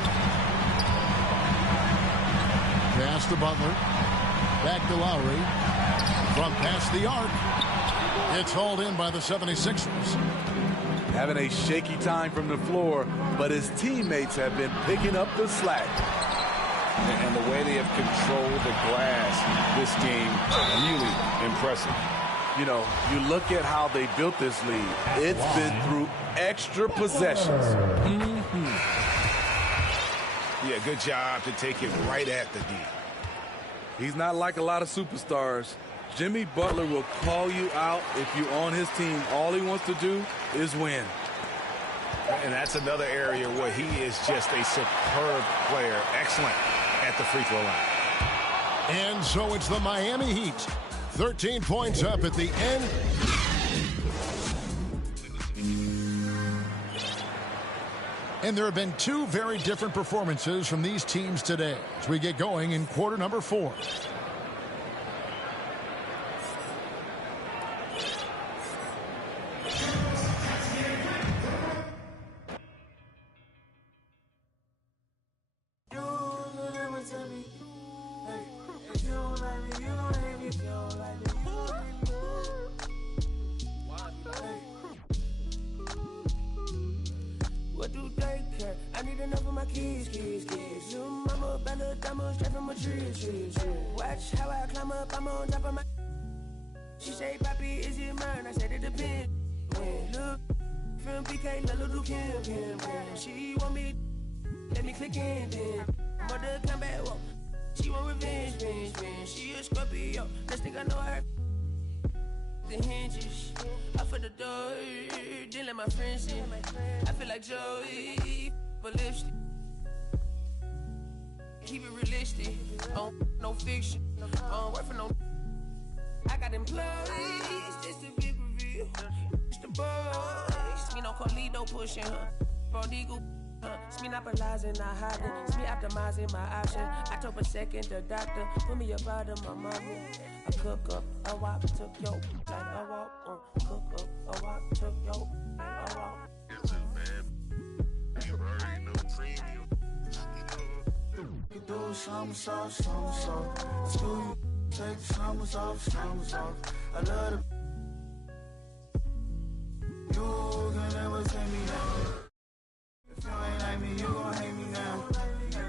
Pass to Butler. Back to Lowry. From past the arc. It's hauled in by the 76ers. Having a shaky time from the floor, but his teammates have been picking up the slack. And the way they have controlled the glass this game, really impressive. You know, you look at how they built this lead. It's been through extra possessions. Yeah, good job to take it right at the D. He's not like a lot of superstars. Jimmy Butler will call you out if you're on his team. All he wants to do is win. And that's another area where he is just a superb player. Excellent at the free throw line. And so it's the Miami Heat. 13 points up at the end. And there have been 2 very different performances from these teams today as we get going in quarter number 4. What do they care? I need enough for my kids. Little mama, bella, diamond, straight from a tree. Watch how I climb up, I'm on top of my. She say, Papi, is it mine? I said it depends. Look, from BK, little Kim. She want me, let me click in then. Mother come back, whoa. She want revenge. She a Scorpio, next thing I know her. The hinges, I for the door, didn't let my friends in. I feel like Joey, but lipstick. Keep it realistic, no fiction, work for no. I got employees, this the big reveal. It's the boys, me no Carlito pushing her. Prodigal, it's me not monopolizing, not hiding. It's me optimizing my option. I took a second, the doctor put me up out of my mama. I cook up, a walk, took yo, like a walk, cook up, a walk, took yo, like a walk. Yes, man. You already know premium. You do something soft. School, take the slumbers off. I love the. You can never take me down. If you ain't like me, you gon' hate me now.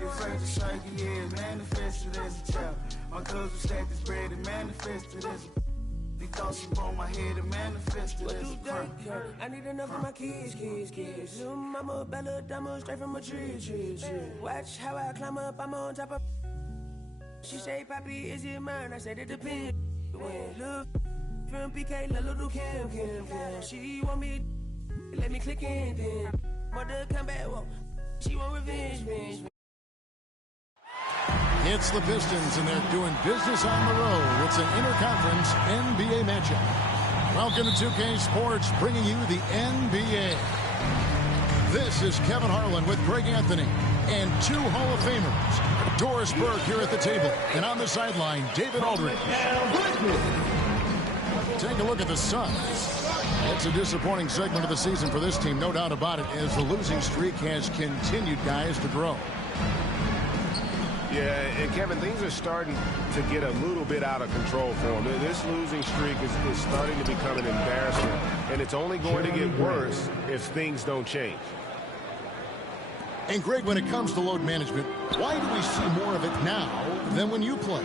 You're afraid to strike, yeah, manifested as a child. My cousin stacked this bread and man. manifested as they thought some on my head and manifested as a crime. I need enough for my kids. Little mama, Bella, Dama, straight from a tree. Watch how I climb up, I'm on top of. She say, Papi, is it mine? I said it depends. When love from PK, little Kim. She want me, let me click in then. Mother come back, whoa. She want revenge. It's the Pistons, and they're doing business on the road. It's an interconference NBA matchup. Welcome to 2K Sports, bringing you the NBA. This is Kevin Harlan with Greg Anthony and two Hall of Famers. Doris Burke here at the table, and on the sideline, David Aldridge. Take a look at the Suns. It's a disappointing segment of the season for this team, no doubt about it, as the losing streak has continued, guys, to grow. Yeah, and Kevin, things are starting to get a little bit out of control for them. This losing streak is starting to become an embarrassment, and it's only going to get worse if things don't change. And, Greg, when it comes to load management, why do we see more of it now than when you play?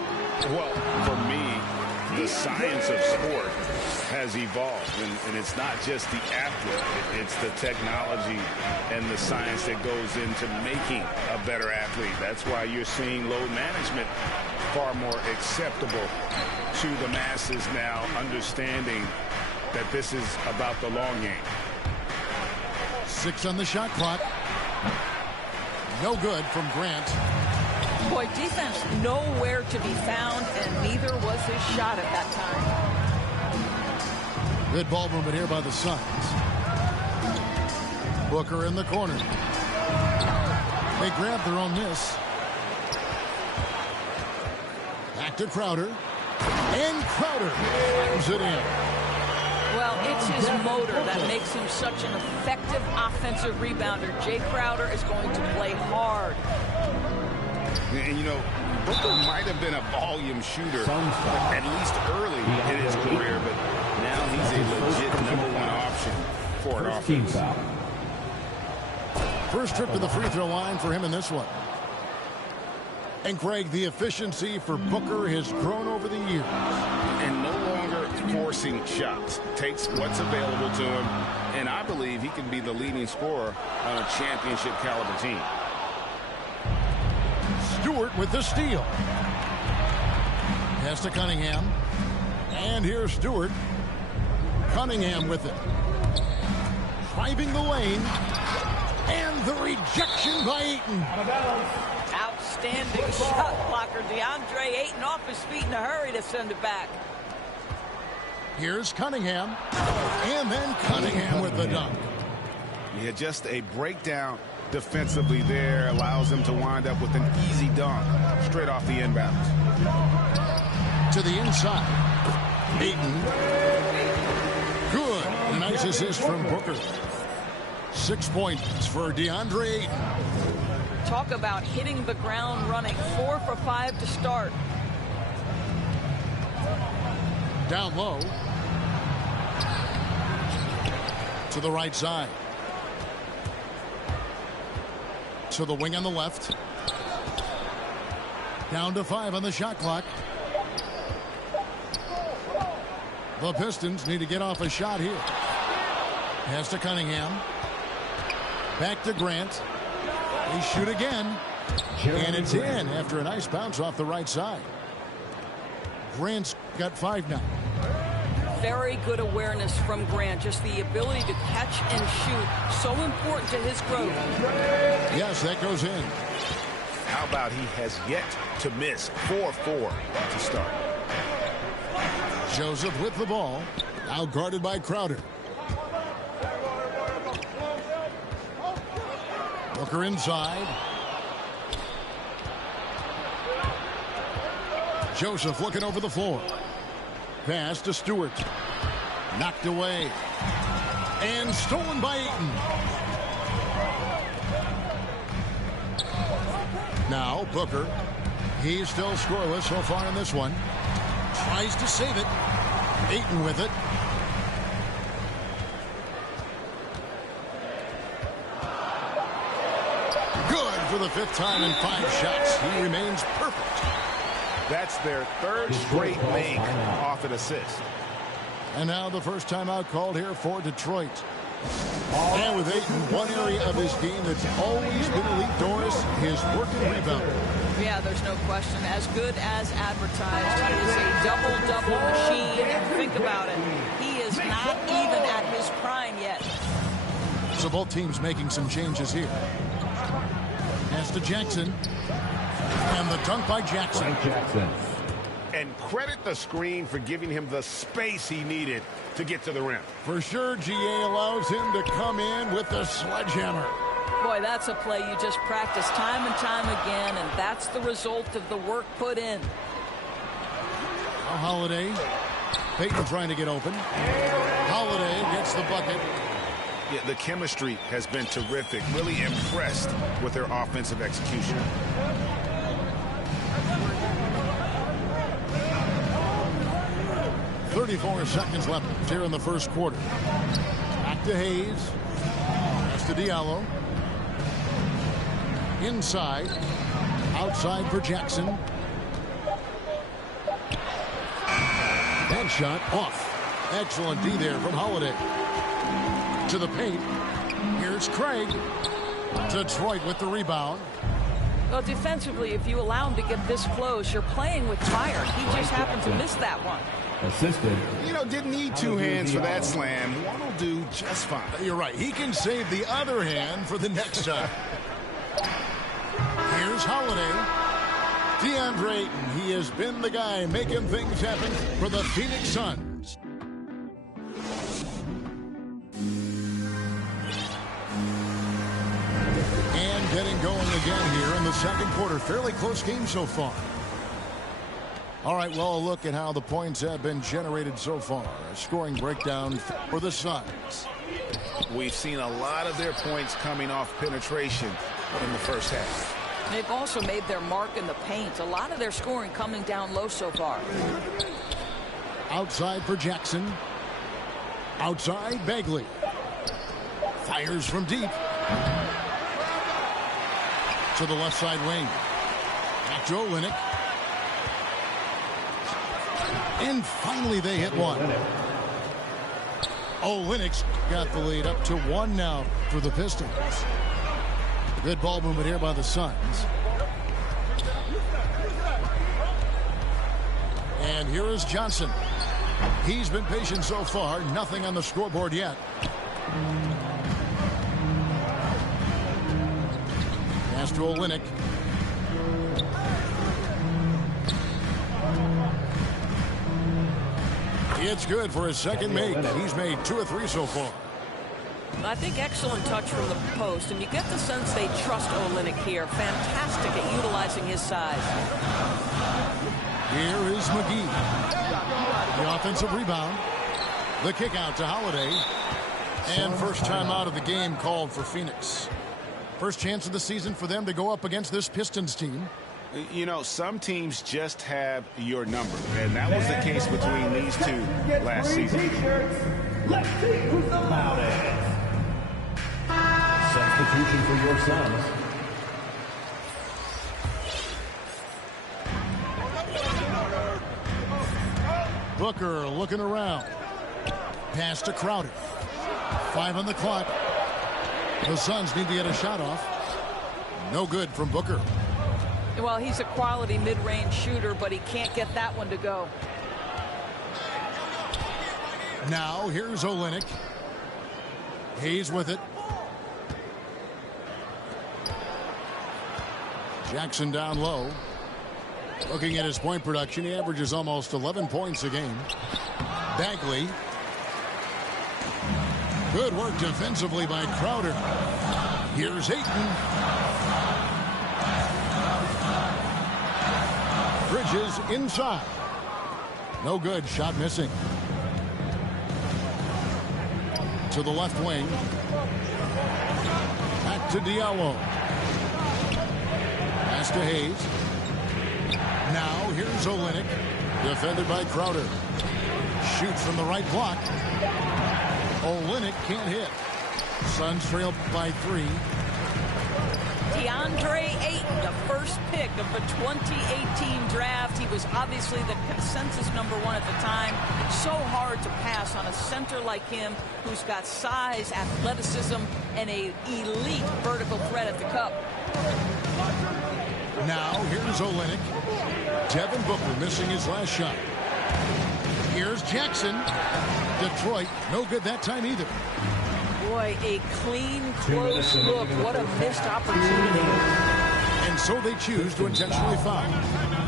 Well, for me, the science of sport has evolved, and it's not just the athlete, it's the technology and the science that goes into making a better athlete. That's why you're seeing load management far more acceptable to the masses now, understanding that this is about the long game. 6 on the shot clock. No good from Grant. Boy, defense nowhere to be found, and neither was his shot at that time. Good ball movement here by the Suns. Booker in the corner. They grab their own miss. Back to Crowder. And Crowder slams it in. Well, it's his motor that makes him such an effective offensive rebounder. Jay Crowder is going to play hard. And, you know, Booker might have been a volume shooter, at least early in his career, but now he's a legit #1 option for an offense. First trip to the free throw line for him in this one. And, Greg, the efficiency for Booker has grown over the years. And no longer forcing shots. Takes what's available to him, and I believe he can be the leading scorer on a championship caliber team. Stewart with the steal. Pass to Cunningham. And here's Stewart. Cunningham with it. Driving the lane. And the rejection by Ayton. Outstanding shot blocker. DeAndre Ayton off his feet in a hurry to send it back. Here's Cunningham. And then Cunningham with the dunk. Yeah, just a breakdown defensively there allows them to wind up with an easy dunk straight off the inbounds. To the inside. Ayton. Good. A nice assist from Booker. 6 points for DeAndre Ayton. Talk about hitting the ground running. 4 for 5 to start. Down low. To the right side. To the wing on the left. Down to 5 on the shot clock. The Pistons need to get off a shot here. Pass to Cunningham. Back to Grant. They shoot again. And it's in after a nice bounce off the right side. Grant's got 5 now. Very good awareness from Grant. Just the ability to catch and shoot. So important to his growth. Yes, that goes in. How about he has yet to miss 4-4 to start. Joseph with the ball. Now guarded by Crowder. Booker inside. Joseph looking over the floor. Pass to Stewart. Knocked away. And stolen by Ayton. Now Booker. He's still scoreless so far in this one. Tries to save it. Ayton with it. Good for the 5th time in 5 shots. He remains perfect. That's their third straight make off an assist. And now the first timeout called here for Detroit. And with Ayton, one area of his game that's always been elite, Doris, his work and rebound. Yeah, there's no question. As good as advertised, he is a double-double machine. And think about it, he is not even at his prime yet. So both teams making some changes here. Pass to Jackson. And the dunk by Jackson. And credit the screen for giving him the space he needed to get to the rim. For sure, GA allows him to come in with the sledgehammer. Boy, that's a play you just practice time and time again, and that's the result of the work put in. Now Holiday. Payton trying to get open. Holiday gets the bucket. Yeah, the chemistry has been terrific. Really impressed with their offensive execution. .34 seconds left here in the first quarter. Back to Hayes. Pass to Diallo. Inside. Outside for Jackson. That shot off. Excellent D there from Holiday. To the paint. Here's Craig. Detroit with the rebound. Well, defensively, if you allow him to get this close, you're playing with fire. He just happened to miss that one. Assisted. You know, didn't need two hands for that slam. One will do just fine. You're right. He can save the other hand for the next time. Here's Holiday. DeAndre Ayton. He has been the guy making things happen for the Phoenix Suns. And getting going again here in the second quarter. Fairly close game so far. All right, well, a look at how the points have been generated so far. A scoring breakdown for the Suns. We've seen a lot of their points coming off penetration in the first half. They've also made their mark in the paint. A lot of their scoring coming down low so far. Outside for Jackson. Outside, Bagley. Fires from deep. To the left side wing. Back to Olynyk. And finally they hit one. Olynyk's got the lead up to one now for the Pistons. Good ball movement here by the Suns. And here is Johnson. He's been patient so far. Nothing on the scoreboard yet. Pass to Olynyk. It's good for his second make. He's made 2 or 3 so far. I think excellent touch from the post, and you get the sense they trust Olynyk here. Fantastic at utilizing his size. Here is McGee. The offensive rebound. The kick out to Holiday. And first time out of the game called for Phoenix. First chance of the season for them to go up against this Pistons team. You know, some teams just have your number, and that was the case between these two last season. Let's see who's the loudest. Substitution for your Suns. Booker looking around. Pass to Crowder. 5 on the clock. The Suns need to get a shot off. No good from Booker. Well, he's a quality mid-range shooter, but he can't get that one to go. Now, here's Olynyk. Hayes with it. Jackson down low. Looking at his point production, he averages almost 11 points a game. Bagley. Good work defensively by Crowder. Here's Ayton. Bridges inside. No good. Shot missing. To the left wing. Back to Diallo. Pass to Hayes. Now here's Olynyk. Defended by Crowder. Shoots from the right block. Olynyk can't hit. Suns trail by 3. DeAndre Ayton, the first pick of the 2018 draft. He was obviously the consensus #1 at the time. So hard to pass on a center like him who's got size, athleticism, and an elite vertical threat at the cup. Now here's Olynyk. Devin Booker missing his last shot. Here's Jackson. Detroit, no good that time either. Boy, a clean, close look. What a missed opportunity. And so they choose to intentionally foul.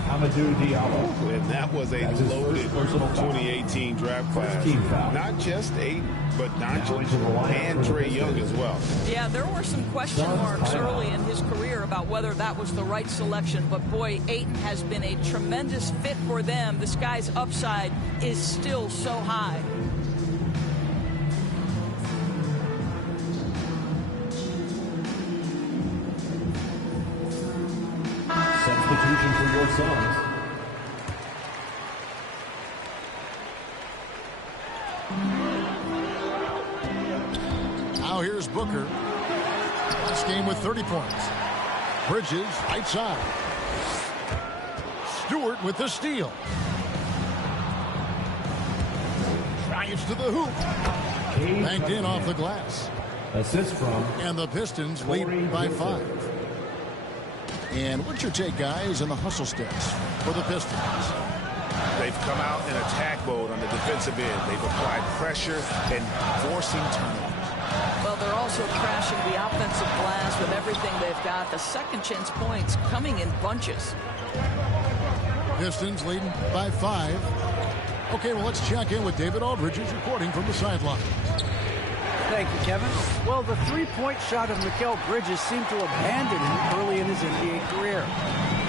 aMileHiii Diallo. And that was a loaded 2018 draft class. Not just Ayton, but Doncic and Trae Young as well. Yeah, there were some question marks early in his career about whether that was the right selection. But boy, Ayton has been a tremendous fit for them. This guy's upside is still so high. Substitution for your Suns. Now here's Booker. Last game with 30 points. Bridges, right side. Stewart with the steal. Drives to the hoop. Banked in off the glass. Assist from. And the Pistons lead by 5. And what's your take, guys, on the hustle steps for the Pistons? They've come out in attack mode on the defensive end. They've applied pressure and forcing turnovers. Well, they're also crashing the offensive glass with everything they've got. The second chance points coming in bunches. Pistons leading by 5. Okay, well, let's check in with David Aldridge, who's reporting from the sideline. Thank you, Kevin. Well, the three-point shot of Mikal Bridges seemed to abandon him early in his NBA career.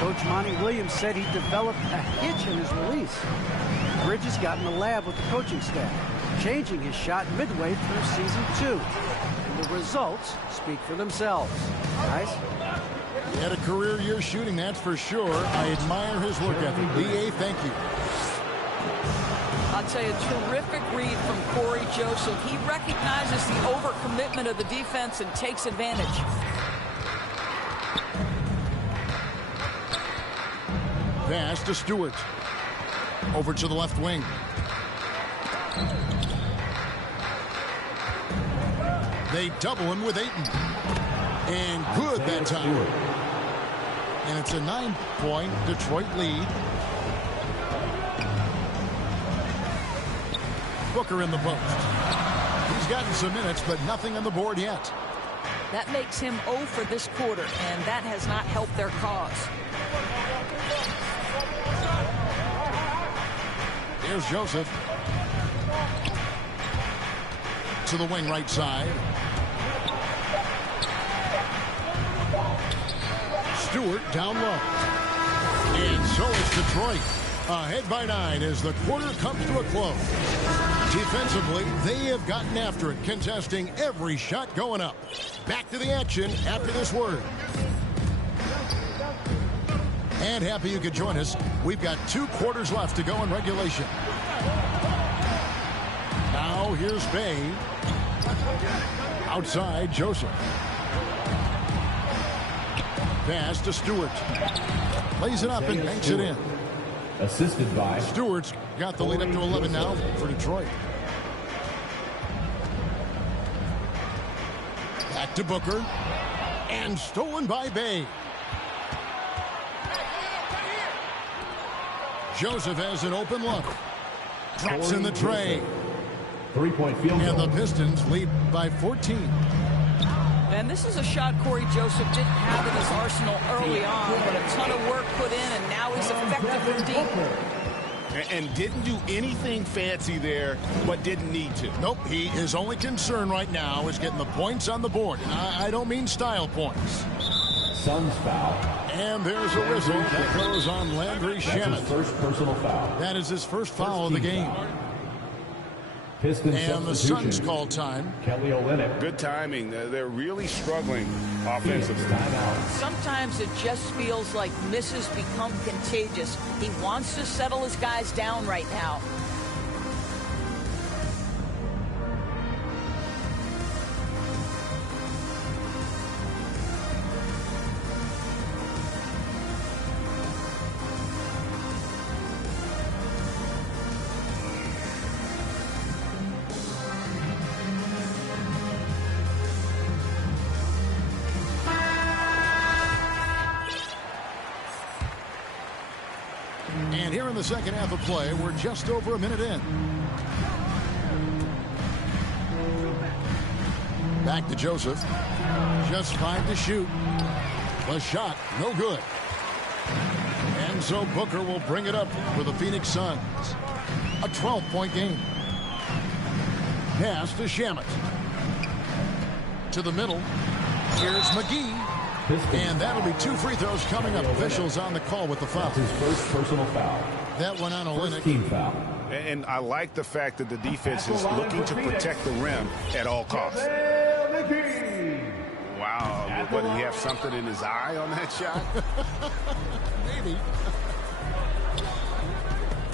Coach Monty Williams said he developed a hitch in his release. Bridges got in the lab with the coaching staff, changing his shot midway through season 2. And the results speak for themselves. Guys? He had a career year shooting, that's for sure. I admire his work ethic. B.A., thank you. I'll tell you, terrific read from Corey Joseph. He recognizes the overcommitment of the defense and takes advantage. Pass to Stewart. Over to the left wing. They double him with Ayton. And good that time. And it's a 9-point Detroit lead. Booker in the post. He's gotten some minutes, but nothing on the board yet. That makes him 0 for this quarter, and that has not helped their cause. Here's Joseph. To the wing right side. Stewart down low. And so is Detroit. Ahead by 9 as the quarter comes to a close. Defensively, they have gotten after it, contesting every shot going up. Back to the action after this word. And happy you could join us. We've got 2 quarters left to go in regulation. Now here's Bay. Outside, Joseph. Pass to Stewart. Lays it up and banks it in. Assisted by. Stewart's got the lead up to 11 now for Detroit. Back to Booker. And stolen by Bay. Joseph has an open look. Drops in the tray. 3-point field goal. And the Pistons lead by 14. And this is a shot Corey Joseph didn't have in his arsenal early on, but a ton of work put in, and now he's effective from deep. And didn't do anything fancy there, but didn't need to. Nope, his only concern right now is getting the points on the board. And I don't mean style points. Suns foul. And there's a whistle that goes on Landry Shamet. First personal foul. That is his first foul of the game. Pistons and the Suns call time. Kelly Olynyk. Good timing. They're really struggling offensively. Sometimes it just feels like misses become contagious. He wants to settle his guys down right now. in the second half of play. We're just over a minute in. Back to Joseph. Just 5 to shoot. The shot, no good. And so Booker will bring it up for the Phoenix Suns. A 12-point game. Pass to Shamet. To the middle. Here's McGee. And that'll be 2 free throws coming up. Officials on the call with the foul. His first personal foul. That one on Olynyk. Team foul. And I like the fact that the defense is looking to protect the rim at all costs. Wow. But did he have something in his eye on that shot? Maybe.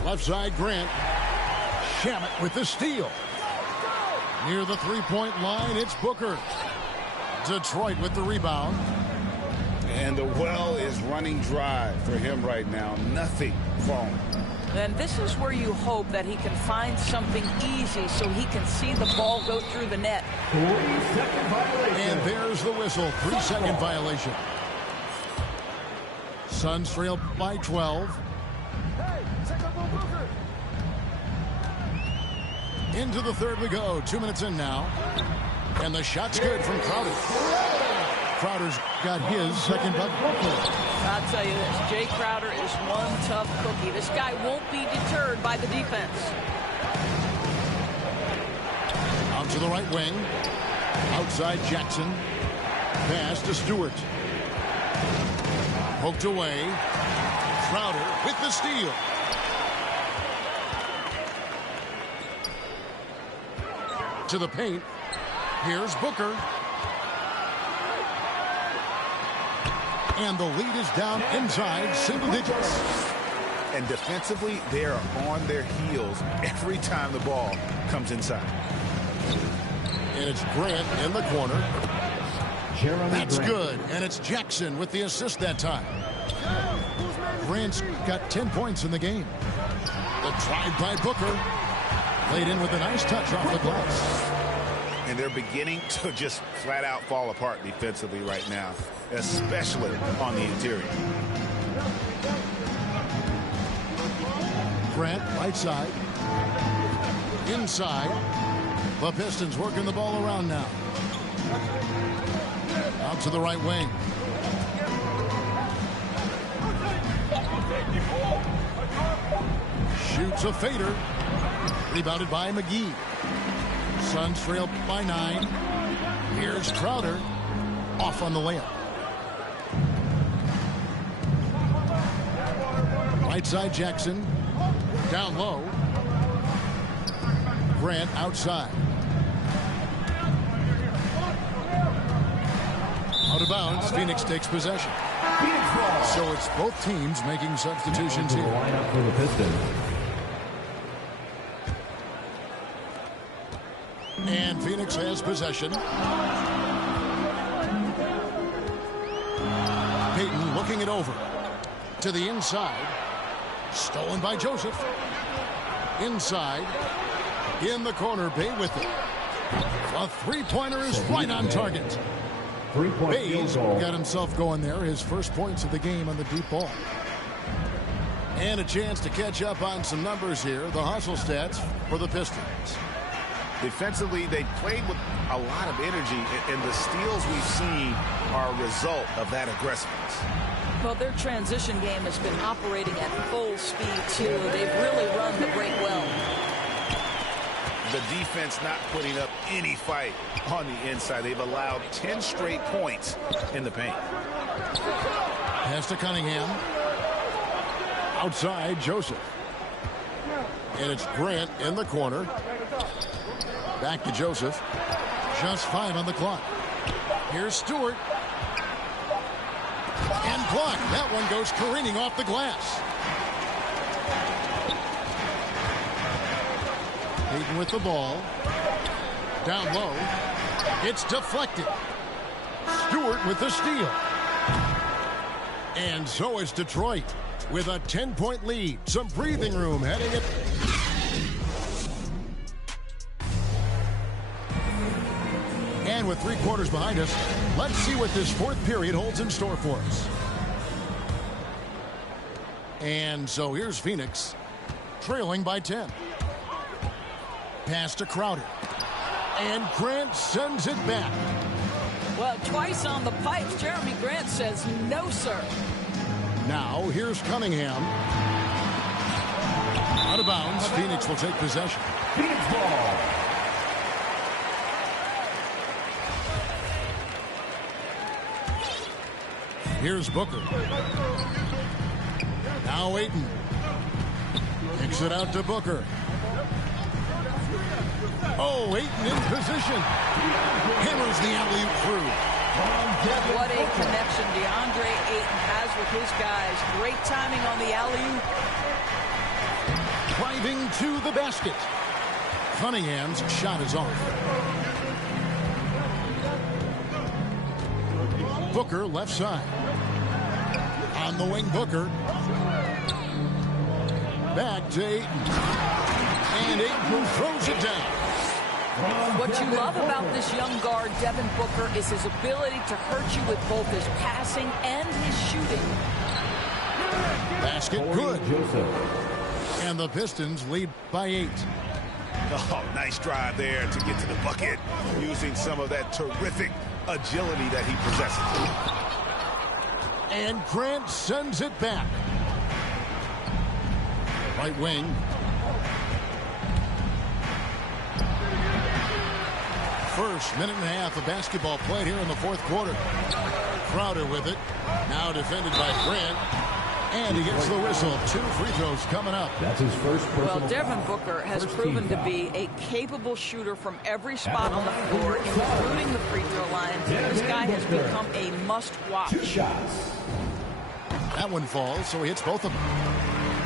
Left side, Grant. Shamet with the steal. Near the three-point line, it's Booker. Detroit with the rebound. And the well is running dry for him right now. Nothing falling. And this is where you hope that he can find something easy so he can see the ball go through the net. 3-second violation. And there's the whistle. 3-second violation. Suns trail by 12. Into the third we go. 2 minutes in now. And the shot's good from Crowder. Crowder's got his second bucket. I'll tell you this, Jay Crowder is one tough cookie. This guy won't be deterred by the defense. Out to the right wing. Outside Jackson. Pass to Stewart. Poked away. Crowder with the steal. To the paint. Here's Booker. And the lead is down inside single digits. And defensively, they are on their heels every time the ball comes inside. And it's Grant in the corner. That's Grant. good. And it's Jackson with the assist that time. Grant's got 10 points in the game. The drive by Booker. Played in with a nice touch off the glass. And they're beginning to just flat out fall apart defensively right now, especially on the interior. Grant, right side. Inside. The Pistons working the ball around now. Out to the right wing. Shoots a fader. Rebounded by McGee. Suns trail by 9. Here's Crowder. Off on the layup. Right side Jackson. Down low. Grant outside. Out of bounds. Phoenix takes possession. So it's both teams making substitutions here. Lineup for the Pistons. And Phoenix has possession. Payton looking it over. To the inside. Stolen by Joseph. Inside. In the corner, Bay with it. A three-pointer is right on target. Bay's got himself going there. His first points of the game on the deep ball. And a chance to catch up on some numbers here. The hustle stats for the Pistons. Defensively, they played with a lot of energy, and the steals we've seen are a result of that aggressiveness. Well, their transition game has been operating at full speed, too. They've really run the break well. The defense not putting up any fight on the inside. They've allowed 10 straight points in the paint. Pass to Cunningham. Outside, Joseph. And it's Grant in the corner. Back to Joseph. Just 5 on the clock. Here's Stewart. And blocked. That one goes careening off the glass. Payton with the ball. Down low. It's deflected. Stewart with the steal. And so is Detroit with a 10-point lead. Some breathing room heading it. And with 3 quarters behind us, let's see what this fourth period holds in store for us. And so here's Phoenix, trailing by 10. Pass to Crowder. And Grant sends it back. Well, twice on the pipes, Jeremy Grant says, no, sir. Now, here's Cunningham. Out of bounds, Phoenix will take possession. Phoenix ball. Here's Booker. Now Ayton. Kicks it out to Booker. Oh, Ayton in position. Hammers the alley-oop through. What a connection DeAndre Ayton has with his guys. Great timing on the alley-oop. Driving to the basket. Cunningham's shot is off. Booker left side. On the wing, Booker. Back to Ayton. And Ayton throws it down. What you love about this young guard, Devin Booker, is his ability to hurt you with both his passing and his shooting. Basket good. And the Pistons lead by 8. Oh, nice drive there to get to the bucket, using some of that terrific agility that he possesses. And Grant sends it back. Right wing. First minute and a half of basketball played here in the fourth quarter. Crowder with it. Now defended by Grant. And he gets the whistle. 2 free throws coming up. That's his first personal Well, Devin foul. Booker has First proven team to be foul. a capable shooter from every spot on the floor, including the free throw line. This guy has become a must-watch. 2 shots. That one falls, so he hits both of them.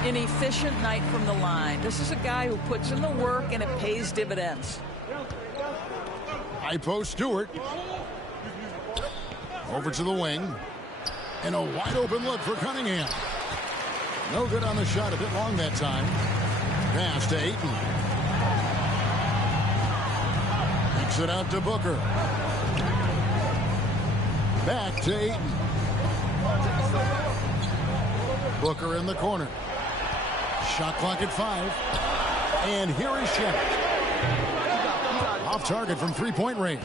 An efficient night from the line. This is a guy who puts in the work, and it pays dividends. High post Stewart. Over to the wing. And a wide open look for Cunningham. No good on the shot, a bit long that time. Pass to Ayton. Kicks it out to Booker. Back to Ayton. Booker in the corner. Shot clock at 5. And here is Shannon. Off target from three-point range.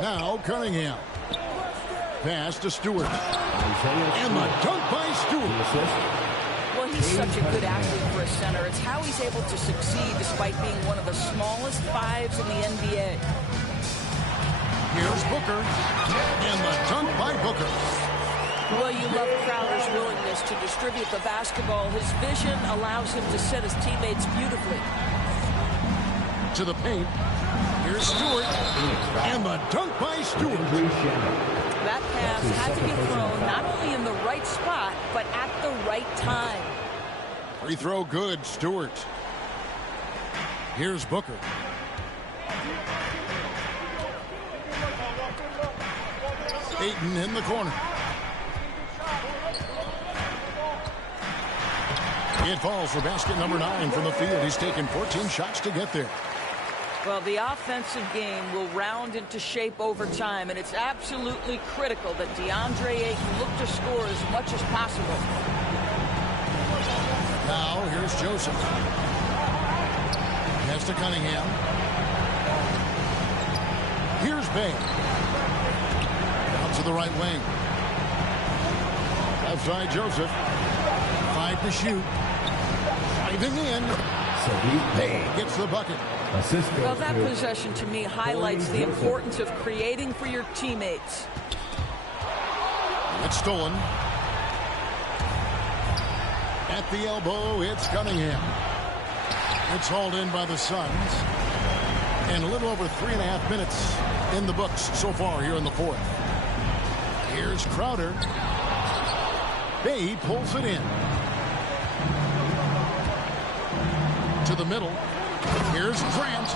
Now Cunningham. Pass to Stewart. And the dunk by Stewart. Well, he's such a good athlete for a center. It's how he's able to succeed despite being one of the smallest 5s in the NBA. Here's Booker. And the dunk by Booker. Well, you love Crowder's willingness to distribute the basketball. His vision allows him to set his teammates beautifully. To the paint. Here's Stewart. And the dunk by Stewart. That pass had to be thrown not only in the right spot, but at the right time. Free throw good, Stewart. Here's Booker. Ayton in the corner. It falls for basket number 9 from the field. He's taken 14 shots to get there. Well, the offensive game will round into shape over time, and it's absolutely critical that DeAndre Ayton look to score as much as possible. Now, here's Joseph. Pass to Cunningham. Here's Bay. Out to the right wing. Left side, Joseph. 5 to shoot. Driving in. Bay gets the bucket. Well, that possession to me highlights the importance of creating for your teammates. It's stolen. At the elbow, it's Cunningham. It's hauled in by the Suns. And a little over 3.5 minutes in the books so far here in the fourth. Here's Crowder. Bay pulls it in. To the middle. Here's Grant.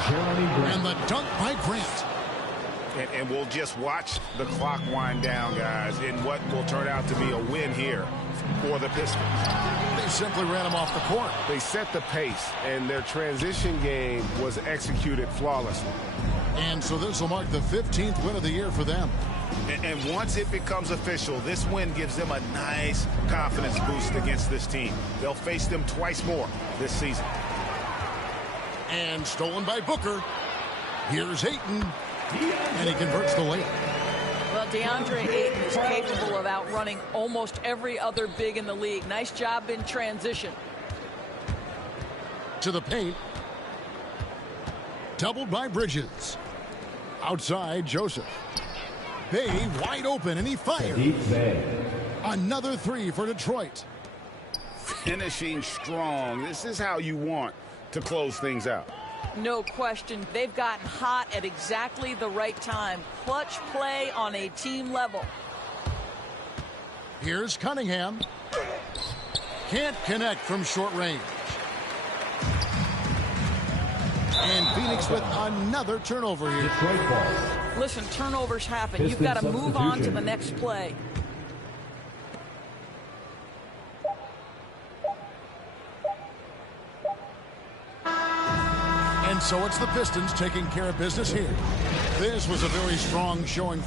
And the dunk by Grant. And we'll just watch the clock wind down, guys, in what will turn out to be a win here for the Pistons. They simply ran him off the court. They set the pace, and their transition game was executed flawlessly. And so this will mark the 15th win of the year for them. And once it becomes official, this win gives them a nice confidence boost against this team. They'll face them twice more this season. And stolen by Booker. Here's Ayton. And he converts the layup. Well, DeAndre Ayton is capable of outrunning almost every other big in the league. Nice job in transition. To the paint. Doubled by Bridges. Outside, Joseph. Bay wide open, and he fires. Another three for Detroit. Finishing strong. This is how you want to close things out. No question. They've gotten hot at exactly the right time. Clutch play on a team level. Here's Cunningham. Can't connect from short range. And Phoenix with another turnover here. Listen, turnovers happen. You've got to move on to the next play. And so it's the Pistons taking care of business here. This was a very strong showing.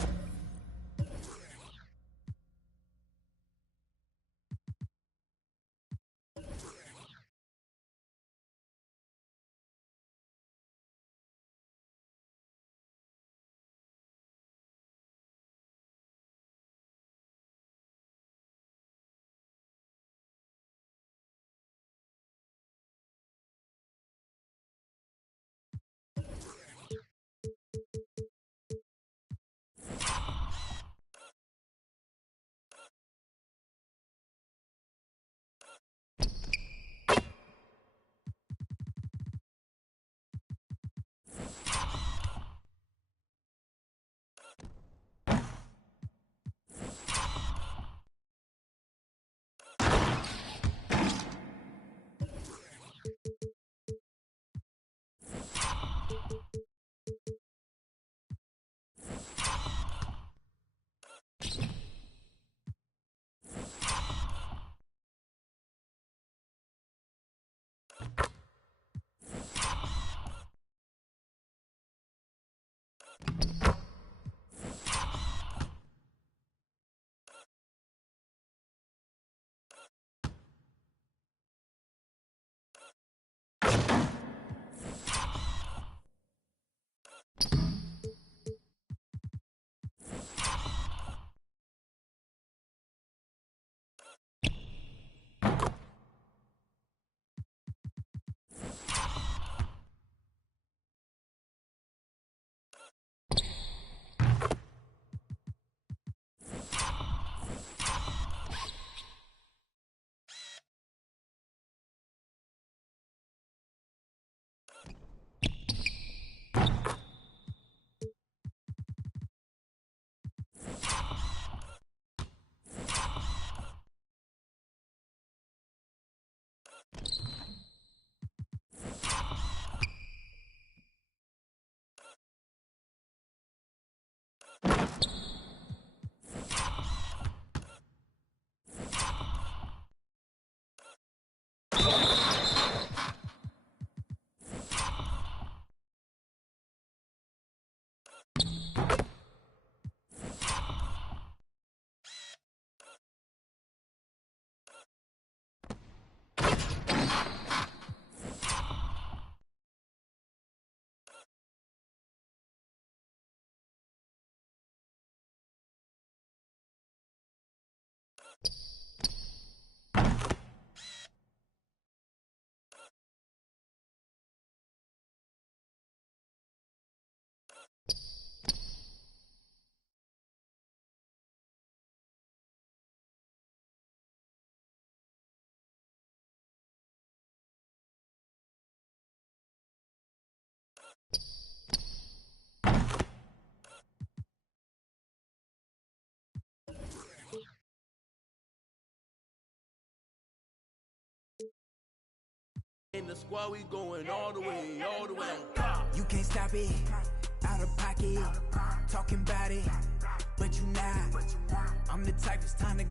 In the squad, we going all the way, all the way. You can't stop it, out of pocket, talking about it, but you not. I'm the type it's time to